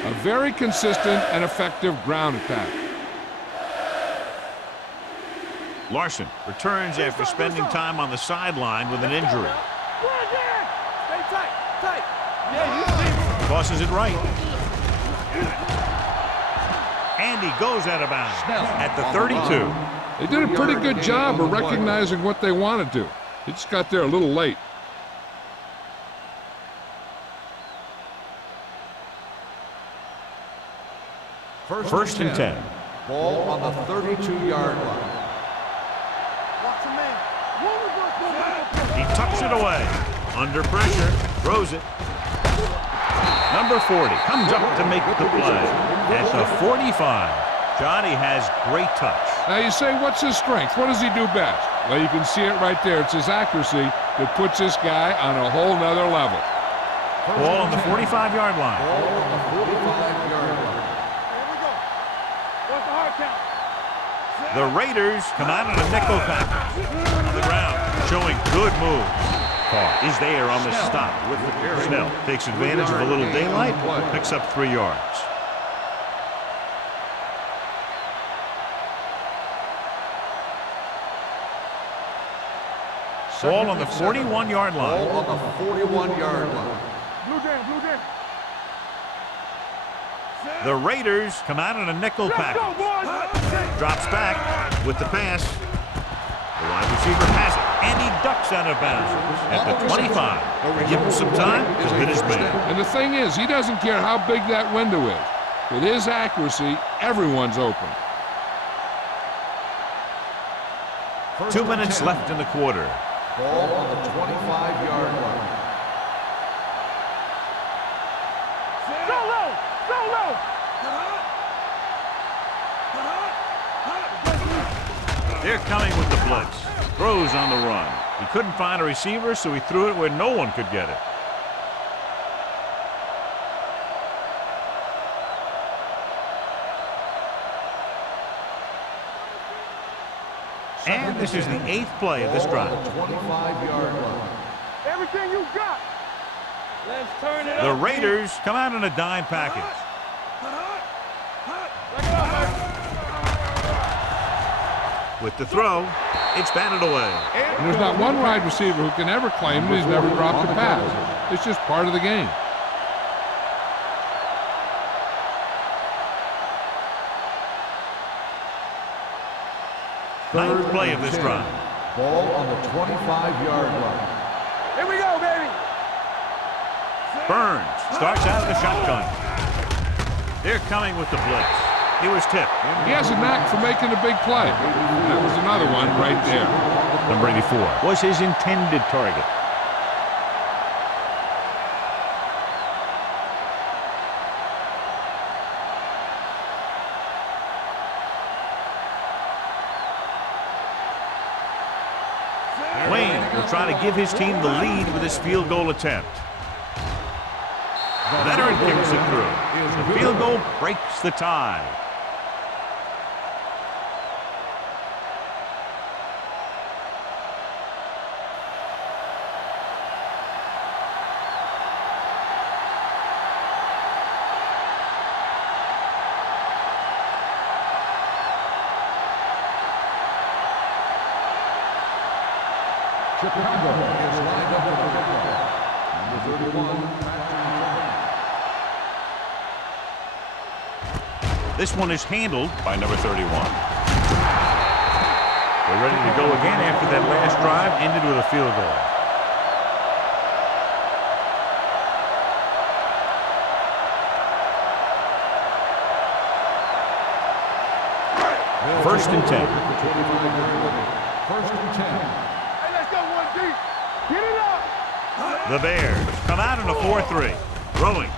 A very consistent and effective ground attack. Larson returns after spending time on the sideline with an injury. Stay tight. Yeah, you see. Tosses it right. And he goes out of bounds at the 32. They did a pretty good job of recognizing what they wanted to. They just got there a little late. First and 10. Ball on the 32-yard line. Watch him, man. He tucks it away. Under pressure. Throws it. Number 40 comes up to make the play at the 45. Johnny has great touch. Now you say, what's his strength? What does he do best? Well, you can see it right there. It's his accuracy that puts this guy on a whole nother level. Ball on the 45-yard line. Ball on the 45-yard line. Here we go. What's the hard count? The Raiders come out on a nickel package on the ground, showing good moves. Carr is there on the stop with the carry. Snell takes advantage of a little daylight, picks up 3 yards. Ball on the 41-yard line. Ball on the 41-yard line. Blue jam. The Raiders come out on a nickel Let's package. go, boys. Drops back with the pass. The wide receiver has it, and he ducks out of bounds at the 25. Give him some time to hit his man. And the thing is, he doesn't care how big that window is. With his accuracy, everyone's open. 2 minutes left in the quarter. Ball on the 25-yard line. Go low. They're coming with the blitz. Throws on the run. He couldn't find a receiver, so he threw it where no one could get it. And this is the 8th play of this drive. 25-yard line. Everything you got. Let's turn it up. The Raiders come out in a dime package. With the throw, it's batted away. And there's not one wide receiver who can ever claim that he's never dropped a pass. It's just part of the game. Ninth play of this drive. Ball on the 25-yard line. Here we go, baby. Burns starts out of the shotgun. They're coming with the blitz. He was tipped. He has a knack for making a big play. That was another one right there. Number 84 was his intended target. Wayne will try to give his team the lead with his field goal attempt. The veteran kicks it through. The field goal breaks the tie. Chicago is lined up for the kickoff. Number 31. This one is handled by number 31. They're ready to go again after that last drive ended with a field goal. First and 10. First and 10. Hey, let's go 1 deep. Get it up. The Bears come out in a 4-3. Throwing.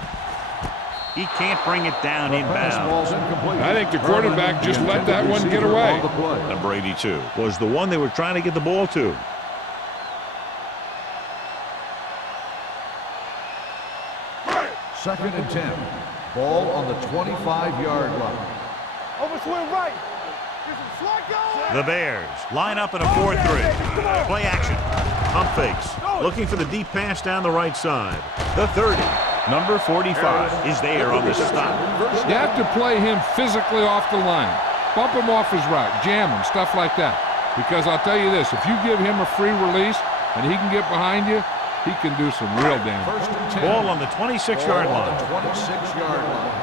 He can't bring it down inbounds. I think the quarterback just let that one get away. Number 82 was the one they were trying to get the ball to. Second and 10. Ball on the 25-yard line. Over swing right. The Bears line up in a 4-3. Play action. Pump fakes. Looking for the deep pass down the right side. The 30. Number 45 is there on the stop. You have to play him physically off the line. Bump him off his route. Jam him. Stuff like that. Because I'll tell you this. If you give him a free release and he can get behind you, he can do some real damage. First and 10. Ball on the 26-yard line. 26-yard line.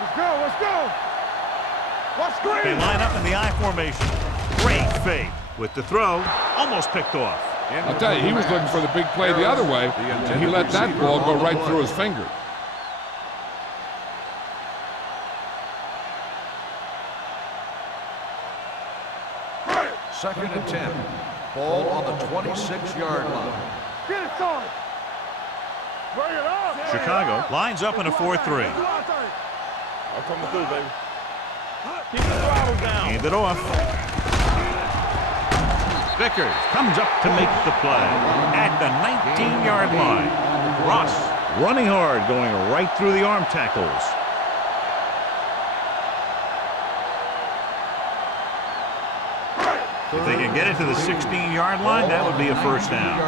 Let's go. Let's go. Watch screen. They line up in the I formation. Great fake. With the throw, almost picked off. I'll tell you, he was looking for the big play the other way, and he let that ball go right through his fingers. Second and 10. Ball on the 26-yard line. Get it, son. Bring it up. Chicago lines up in a 4-3. I'm coming through, baby. Keep the throttle down. Hand it off. Vickers comes up to make the play at the 19-yard line. Ross running hard, going right through the arm tackles. If they can get it to the 16-yard line, that would be a first down.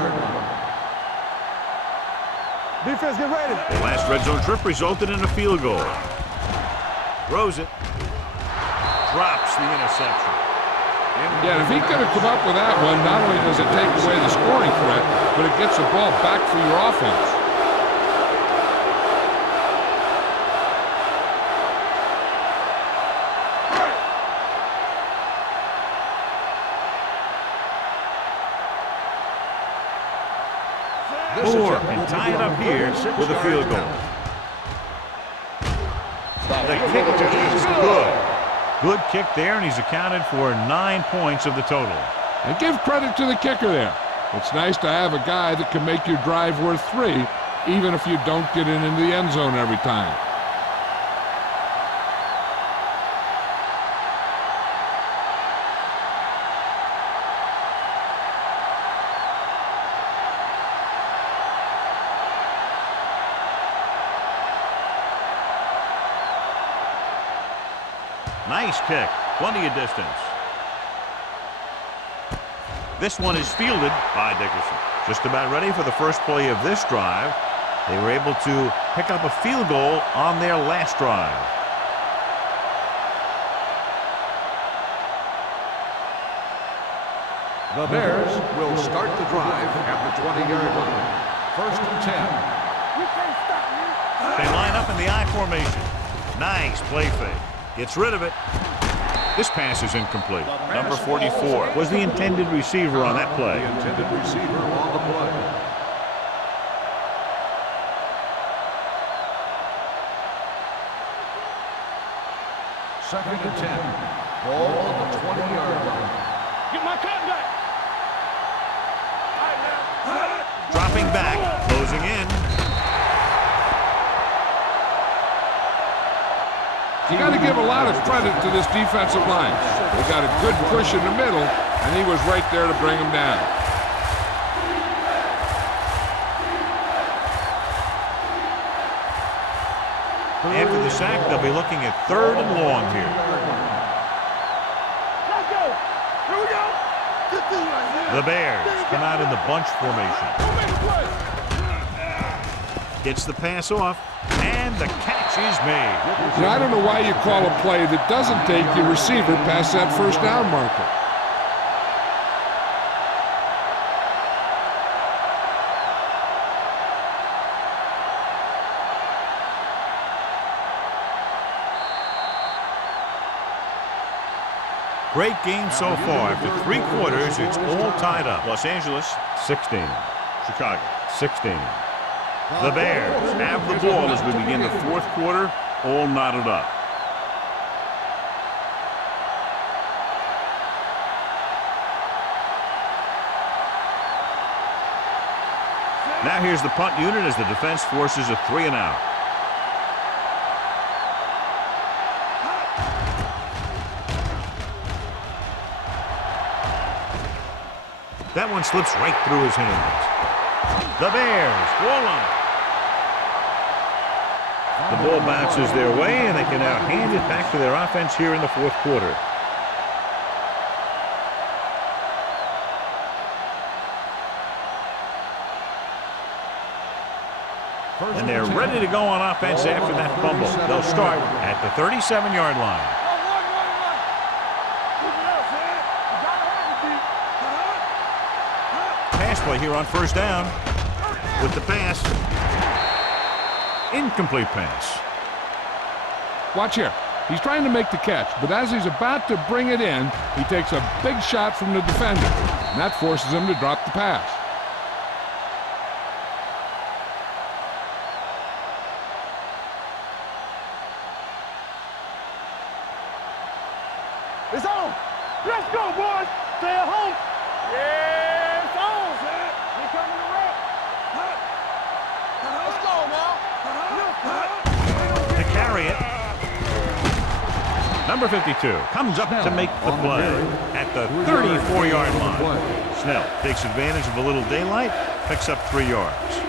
Defense, get ready. The last red zone trip resulted in a field goal. Throws it. Drops the interception. Yeah, if he could have come up with that one, not only does it take away the scoring threat, but it gets the ball back for your offense. Moore can tie it up here with a field goal. The kick is good. Good kick there, and he's accounted for 9 points of the total. And give credit to the kicker there. It's nice to have a guy that can make your drive worth 3, even if you don't get it into the end zone every time. Nice kick. Plenty of distance. This one is fielded by Dickerson. Just about ready for the first play of this drive. They were able to pick up a field goal on their last drive. The Bears will start the drive at the 20-yard line. 1st and 10. You can't stop me. They line up in the I formation. Nice play fake. Gets rid of it. This pass is incomplete. Number 44 was the intended receiver on that play. The intended receiver on the play. Second and 10. Ball on the 20-yard line. Get my cut back. Dropping back, closing in. You got to give a lot of credit to this defensive line. They got a good push in the middle, and he was right there to bring him down. After the sack, they'll be looking at 3rd and long here. Let's go. Here we go. Good thing right here. The Bears come out in the bunch formation. Make a play. Gets the pass off, and the catch is made. Now, I don't know why you call a play that doesn't take your receiver past that 1st down marker. Great game so far. After 3 quarters, it's all tied up. Los Angeles, 16. Chicago, 16. The Bears have the ball as we begin the 4th quarter, all knotted up. Now here's the punt unit as the defense forces a 3 and out. That one slips right through his hands. The Bears ball on it. The ball bounces their way, and they can now hand it back to their offense here in the 4th quarter. And they're ready to go on offense after that fumble. They'll start at the 37-yard line. Pass play here on 1st down. With the pass. Incomplete pass. Watch here. He's trying to make the catch, but as he's about to bring it in, he takes a big shot from the defender, and that forces him to drop the pass. It's on. Let's go, boys. Stay at home. Yeah, it's on, man. We coming to wreck. Let's go now. To carry it. Number 52 comes up to make the play at the 34-yard line. Snell takes advantage of a little daylight, picks up 3 yards.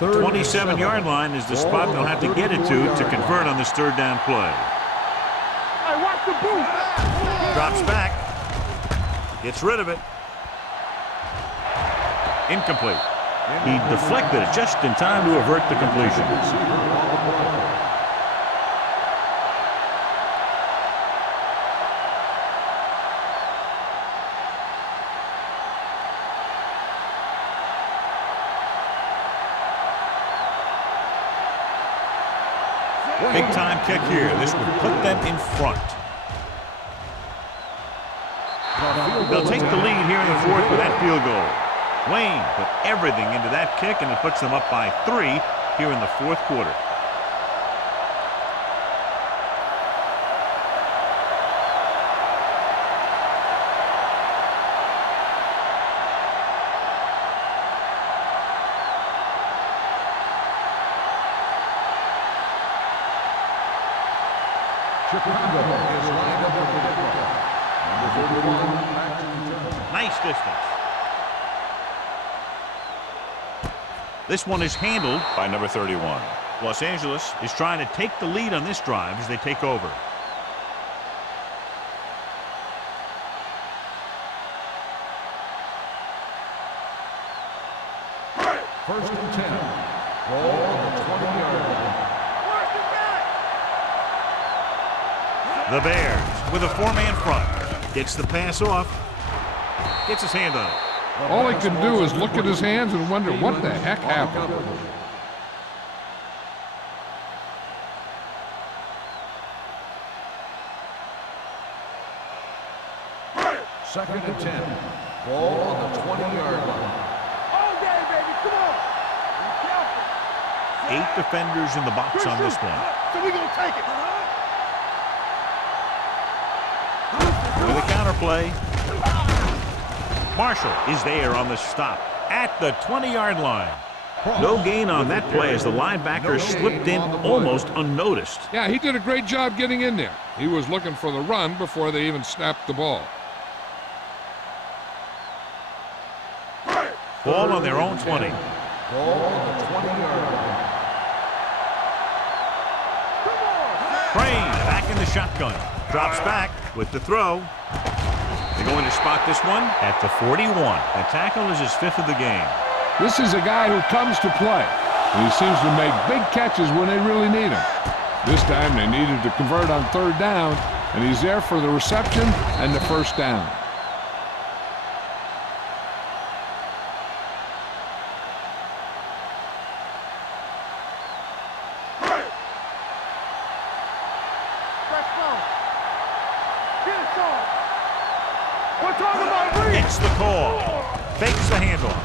The 27-yard line is the spot they'll have to get it to convert on this 3rd down play. Hey, watch the boot. Drops back. Gets rid of it. Incomplete. He deflected it just in time to avert the completion. Big time kick here. This would put them in front. They'll take the lead here in the 4th with that field goal. Wayne put everything into that kick, and it puts them up by 3 here in the 4th quarter. Chicago is lined up for the kickoff. Number 31, back to return. Nice distance. This one is handled by number 31. Los Angeles is trying to take the lead on this drive as they take over. The Bears with a 4-man front. Gets the pass off. Gets his hand on it. All he can do is look at his hands and wonder what the heck happened. Second and 10. Ball on the 20-yard line. All day, baby. Come on. Be careful. 8 defenders in the box on this one. So we gonna take it. With a counterplay. Marshall is there on the stop at the 20-yard line. No gain on that play as the linebacker slipped in almost unnoticed. Yeah, he did a great job getting in there. He was looking for the run before they even snapped the ball. Ball on their own 20. Ball on the 20-yard line. Crane back in the shotgun. Drops back with the throw. They're going to spot this one at the 41. The tackle is his 5th of the game. This is a guy who comes to play. He seems to make big catches when they really need him. This time they needed to convert on 3rd down, and he's there for the reception and the 1st down. Gets the call. Fakes the handoff.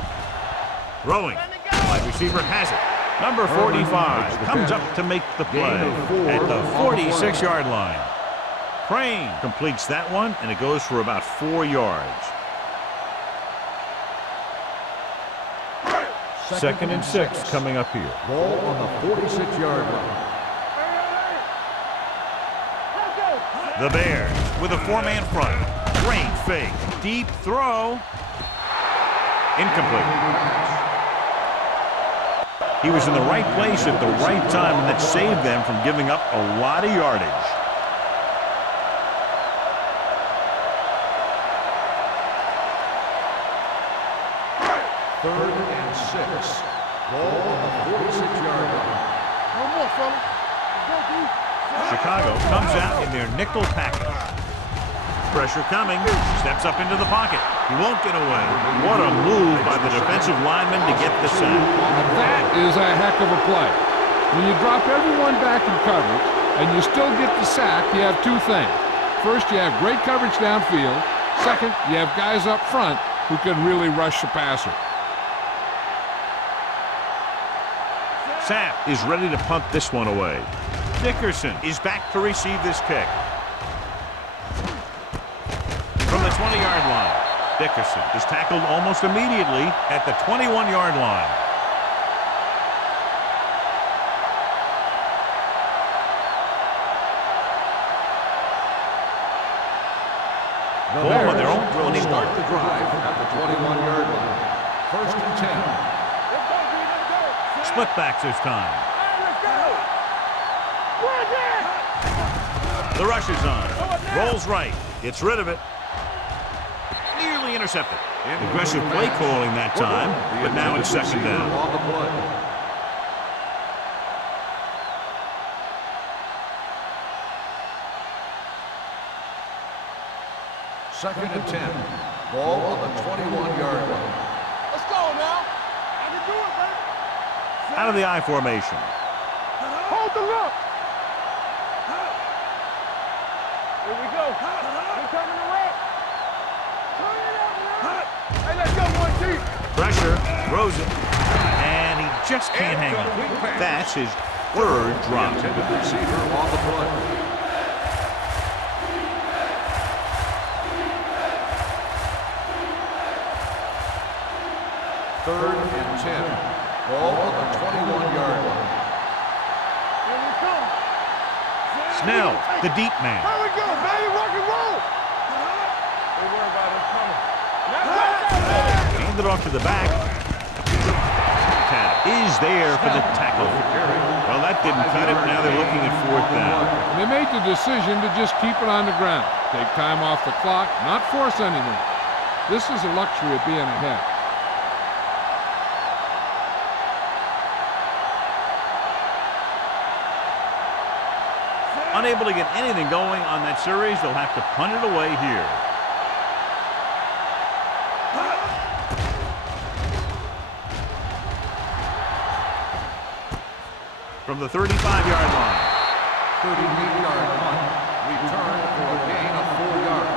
Throwing. Wide receiver has it. Number 45 comes up to make the play at the 46-yard line. Crane completes that one, and it goes for about 4 yards. 2nd and 6 coming up here. Ball on the 46-yard line. The Bears with a 4-man front. Crane fake. Deep throw. Incomplete. He was in the right place at the right time, and that saved them from giving up a lot of yardage. Third and 6. Ball on the 46-yard line. No more, fella. Go, D. Chicago comes out in their nickel package. Pressure coming. Steps up into the pocket. He won't get away. What a move by the defensive lineman to get the sack. That is a heck of a play. When you drop everyone back in coverage and you still get the sack, you have 2 things. First, you have great coverage downfield. Second, you have guys up front who can really rush the passer. Sapp is ready to punt this one away. Dickerson is back to receive this kick. From the 20-yard line, Dickerson is tackled almost immediately at the 21-yard line. Ball on their own 21. Start the drive at the 21-yard line. 1st and 10. Split backs this time. The rush is on. Rolls right. Gets rid of it. Nearly intercepted. Aggressive play calling that time, but now it's 2nd down. On the play. Second and 10. Ball on the 21-yard line. Let's go now. I can do it, baby. Out of the I formation. Hold the look. Here we go. We're coming to wreck. Turn it up now. Hey, let's go, 1 deep. Pressure. Throws it. And he just can't hang on. That's his 3rd drop. Intended receiver on the play. Third and 10. Ball on the 21-yard line. Here we come. Snell, the deep man. Here we go, baby. Rock and roll. Don't worry about us coming. Now go. Hand it off to the back. Tap is there for the tackle. Well, that didn't cut it. Now they're looking at 4th down. They made the decision to just keep it on the ground. Take time off the clock, not force anything. This is a luxury of being ahead. Unable to get anything going on that series, they'll have to punt it away here. From the 35-yard line. 38-yard punt. Return for a gain of 4 yards.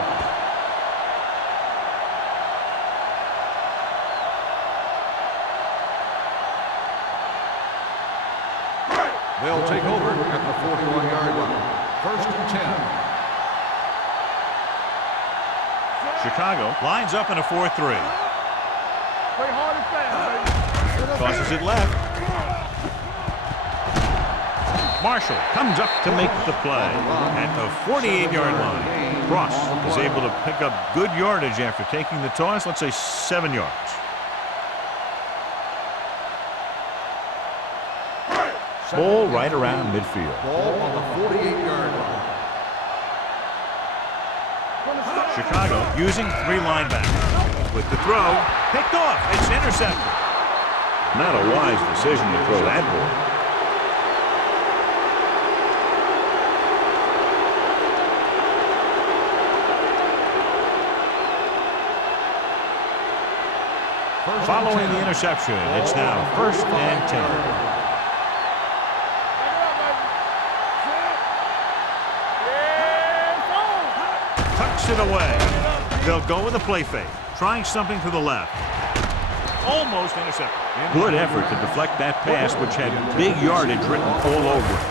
They'll take over at the 41-yard line. 1st and 10. Chicago lines up in a 4-3. Play hard and fast, baby. Tosses it left. Marshall comes up to make the play at the 48-yard line. Cross is able to pick up good yardage after taking the toss, let's say 7 yards. Ball right around midfield. Ball on the 48-yard line. Chicago using 3 linebackers. With the throw, picked off. It's intercepted. Not a wise decision to throw that ball. Following the interception, it's now 1st and 10. Tucks it away. They'll go with a play fake, trying something to the left. Almost intercepted. Good effort to deflect that pass, which had big yardage written all over it.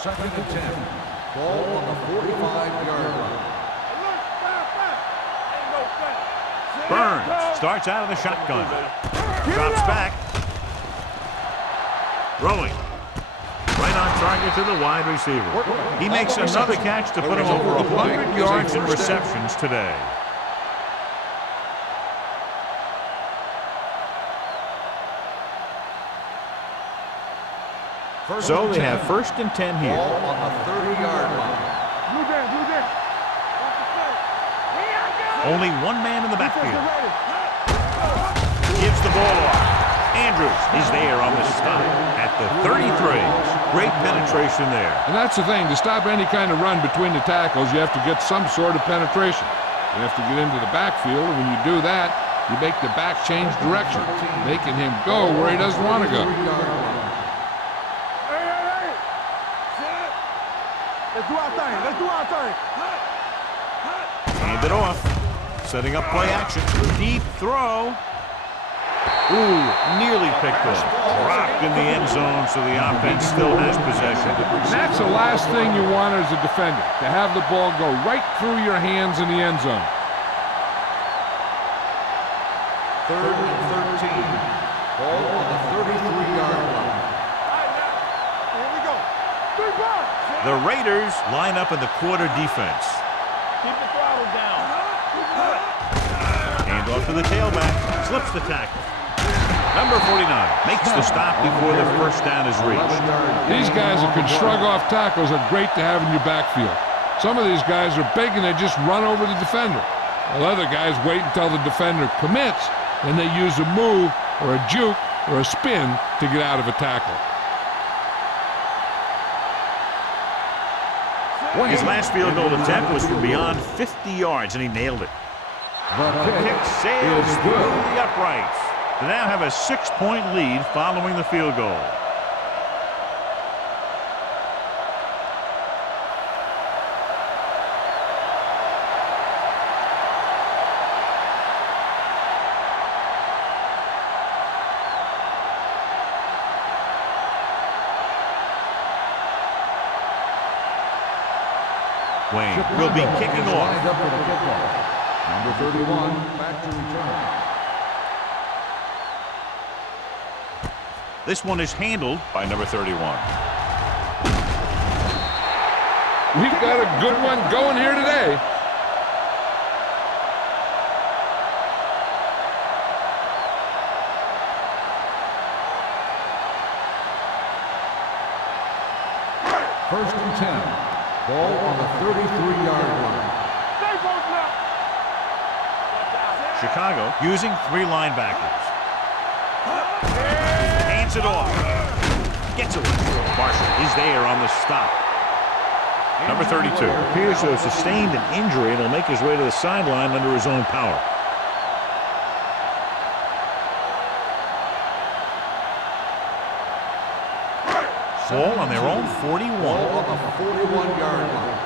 Second and 10. Ball on the 45-yard line. Burns starts out of the shotgun. Drops back. Throwing. Right on target to the wide receiver. He makes another catch to put him over 100 yards in receptions today. So they have 1st and 10 here. Ball on the 30-yard line. Only one man in the backfield. Gives the ball off. Andrews is there on the stop at the 33. Great penetration there. And that's the thing. To stop any kind of run between the tackles, you have to get some sort of penetration. You have to get into the backfield, and when you do that, you make the back change direction, making him go where he doesn't want to go. Let's do our thing. Let's do our thing. Hand it off. Setting up play action. Deep throw. Ooh, nearly picked off. Dropped in the end zone, so the offense still has possession. And that's the last thing you want as a defender, to have the ball go right through your hands in the end zone. 3rd and 13. Ball on the 33-yard line. Here we go. 3 balls. The Raiders line up in the quarter defense. Keep the throttle down. Hand off to the tailback. Slips the tackle. Number 49 makes the stop before the 1st down is reached. These guys that can shrug off tackles are great to have in your backfield. Some of these guys are big and they just run over the defender. While other guys wait until the defender commits, and they use a move or a juke or a spin to get out of a tackle. His last field goal attempt was from beyond 50 yards, and he nailed it. The Kick sails through the uprights. They now have a 6-point lead following the field goal. Wayne will be kicking off. Lined up for the kickoff. Number 31 back to return. This one is handled by number 31. We've got a good one going here today. First and 10. Ball on the 33-yard line. Chicago using 3 linebackers. Hands it off. Gets it. Marshall is there on the stop. Number 32 appears to have sustained an injury and will make his way to the sideline under his own power. Ball on their own 41. Ball on the 41-yard line.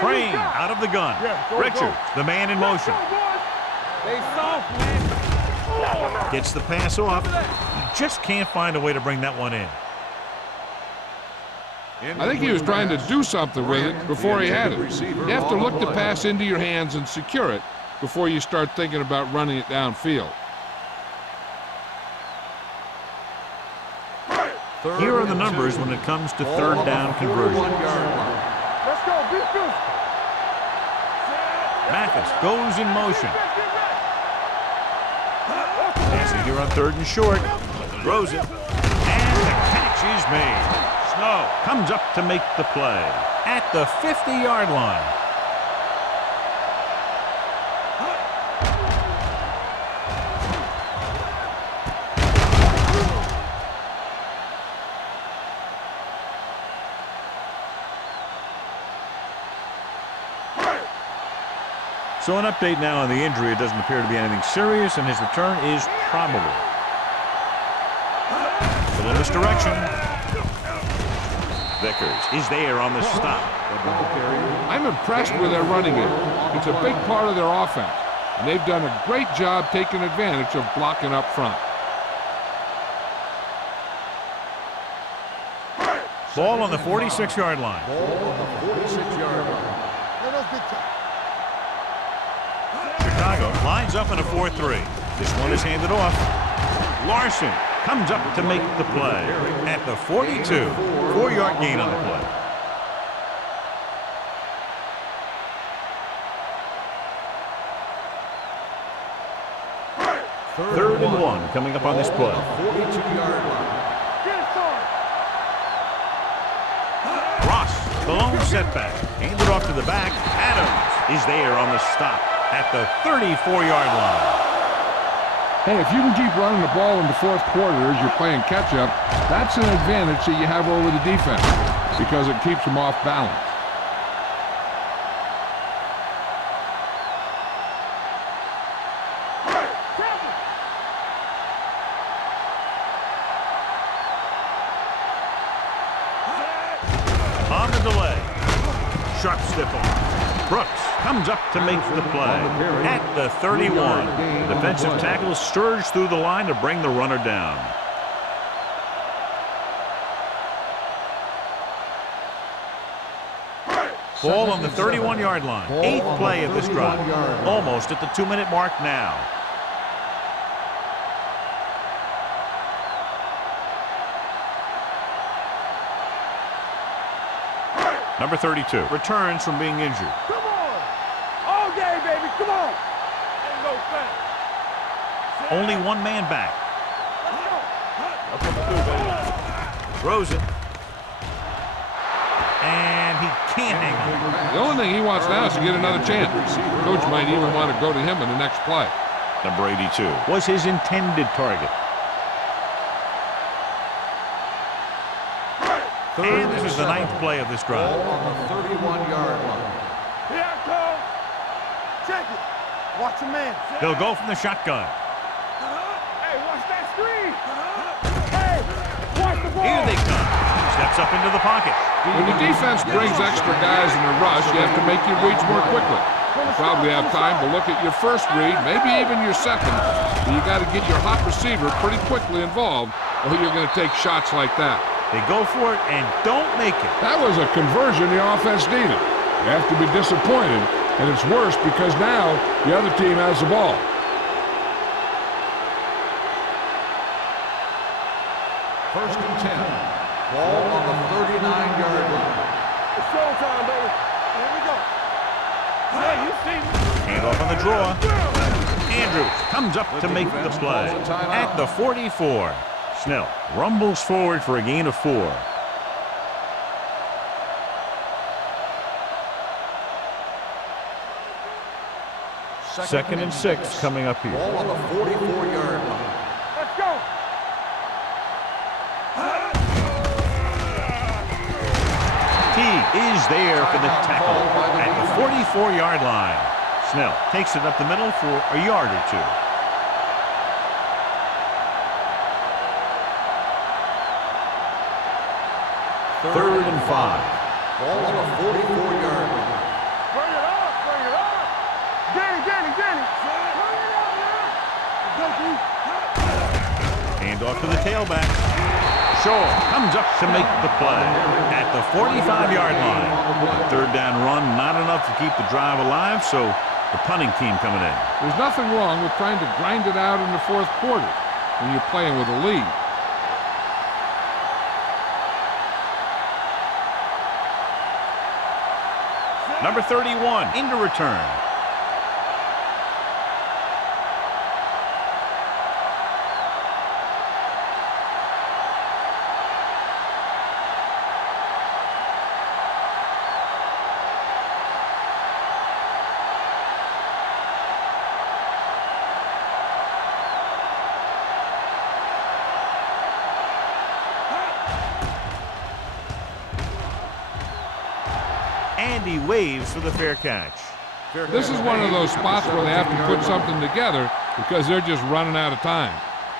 Crane out of the gun. Richards, the man in motion. They soft, man. Gets the pass off. He just can't find a way to bring that one in. I think he was trying to do something with it before he had it. You have to look the pass into your hands and secure it before you start thinking about running it downfield. Here are the numbers when it comes to third down conversions. Let's go, beat this. Mathis goes in motion. Passing here on 3rd and short. Throws it. And the catch is made. Snow comes up to make the play at the 50-yard line. So an update now on the injury. It doesn't appear to be anything serious, and his return is probable. A little misdirection. Vickers is there on the stop. I'm impressed with their running game. It's a big part of their offense, and they've done a great job taking advantage of blocking up front. Ball on the 46-yard line. Ball on the 46-yard line. Chicago lines up in a 4-3. This one is handed off. Larson comes up to make the play at the 42. 4-yard gain on the play. Third and 1 coming up on this play. 42-yard line. Ross, the lone setback. Handed off to the back. Adams is there on the stop at the 34-yard line. Hey, if you can keep running the ball in the 4th quarter as you're playing catch-up, that's an advantage that you have over the defense because it keeps them off balance. On the delay. Sharp stiff arm. Brooks comes up to make the play at the 31. The defensive tackle surged through the line to bring the runner down. Ball on the 31-yard line. 8th play of this drive. Almost at the 2-minute mark now. Number 32 returns from being injured. Come on. All day, baby. Come on. Ain't no thing. Only one man back. Let's go. That's what we do, baby. Throws it. And he can't hang on. The only thing he wants now is to get another chance. Coach might even want to go to him in the next play. Number 82 was his intended target. And this is the 9th play of this drive. Ball on the 31-yard line. Here I come. Check it. Watch your man. They'll go from the shotgun. Hey, watch that screen. Hey, watch the ball. Here they come. Steps up into the pocket. When the defense brings extra guys in a rush, you have to make your reads more quickly. You probably have time to look at your first read, maybe even your second, but you got to get your hot receiver pretty quickly involved, or you're going to take shots like that. They go for it and don't make it. That was a conversion the offense needed. You have to be disappointed, and it's worse because now the other team has the ball. First and 10. Ball on the 39-yard line. It's showtime, baby. Here we go. Hey, you see me. Hand off on the draw. Andrews comes up to make the play at the 44. Snell rumbles forward for a gain of 4. 2nd and 6 coming up here. Ball on the 44-yard line. Let's go. He is there for the tackle at the 44-yard line. Snell takes it up the middle for a yard or two. Third and 5. Ball on the 44-yard line. Bring it up, bring it up. Danny. Bring it up now. Go, D. Hand off to the tailback. Shaw comes up to make the play at the 45-yard line. Third down run, not enough to keep the drive alive, so the punting team coming in. There's nothing wrong with trying to grind it out in the fourth quarter when you're playing with a lead. Number 31 into return. And he waves for the fair catch. This is one of those spots where they have to put something together because they're just running out of time.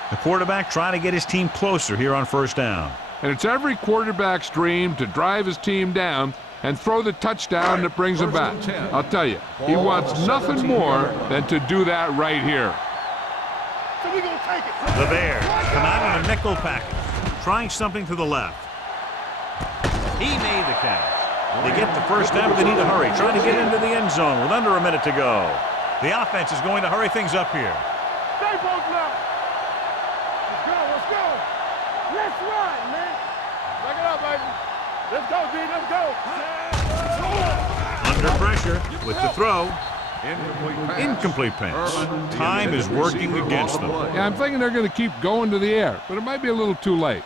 The quarterback trying to get his team closer here on first down. And it's every quarterback's dream to drive his team down and throw the touchdown that brings him back. I'll tell you, he wants nothing more than to do that right here. So we gonna take it. The Bears come out in a nickel package, trying something to the left. He made the catch. They get the first down, but they need to hurry, trying to get into the end zone with under a minute to go. The offense is going to hurry things up here. Stay both now. Let's go. Let's run, man. Back it up, baby. Let's go, D. Let's go. Under pressure with the throw. Incomplete pass. Time is working against them. Yeah, I'm thinking they're going to keep going to the air, but it might be a little too late.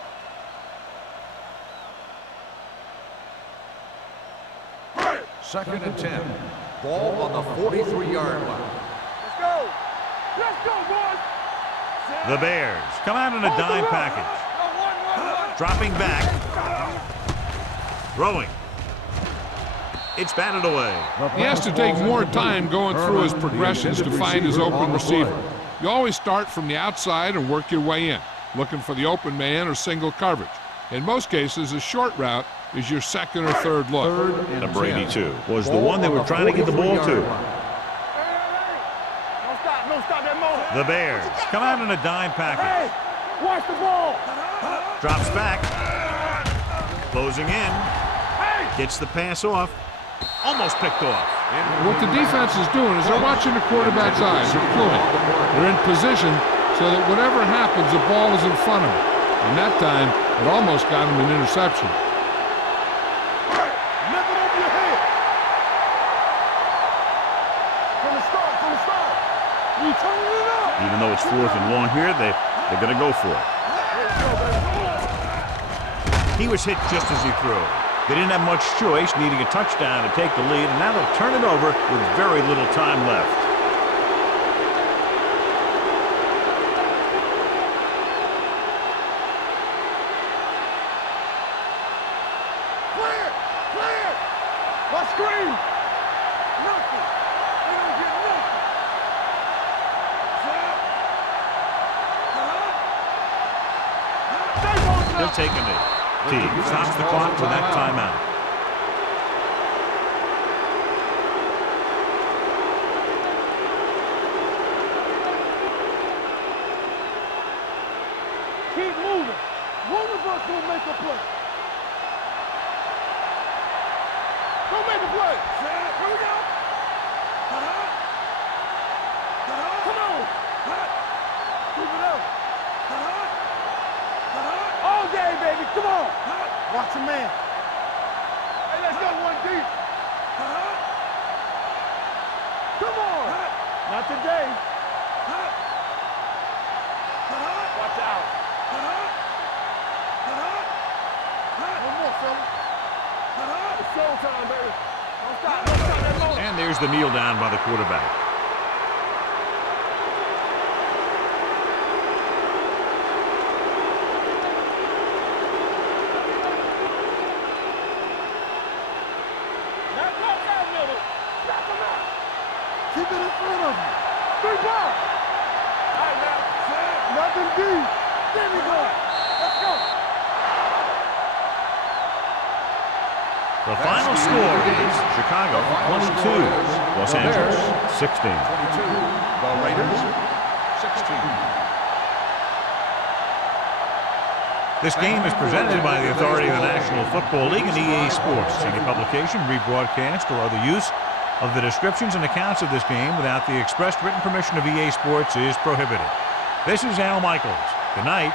Second and 10. Ball on the 43-yard line. Let's go. Let's go, boys. The Bears come out in a dime package. Dropping back. Throwing. It's batted away. He has to take more time going through his progressions to find his open receiver. You always start from the outside and work your way in, looking for the open man or single coverage. In most cases, a short route is your second or third look. Number 82 was the one they were trying to get the ball to. Don't stop that moment. The Bears come out in a dime package. Hey, watch the ball. Drops back. Closing in. Gets the pass off. Almost picked off. What the defense is doing is they're watching the quarterback's eyes. They're cluing. They're in position so that whatever happens, the ball is in front of them. And that time, it almost got him an interception. Lift it over your head. From the start. You turning it up. Even though it's 4th and long here, they're going to go for it. He was hit just as he threw. They didn't have much choice, needing a touchdown to take the lead, and now they'll turn it over with very little time left. Clear. My screen. Nothing. They don't get nothing. He'll take a knee. T stops the clock with that timeout. Keep moving. One of us will make a play. Go make a play. Here we go. Come on. Keep it up. All day, baby. Come on. Watch your man. Hey, let's go one deep. Come on. Not today. Watch out. One more, fella. It's showtime, baby. Don't stop that moment. And there's the kneel down by the quarterback. Keep it in front of you. 3 ball. All right, now. Nothing deep. There we go. Let's go. The final score is Chicago 22, Los Angeles 16. 22, the Raiders 16. This game is presented by the authority of the National Football League and EA Sports. Any publication, rebroadcast, or other use of the descriptions and accounts of this game without the expressed written permission of EA Sports is prohibited. This is Al Michaels. Good night.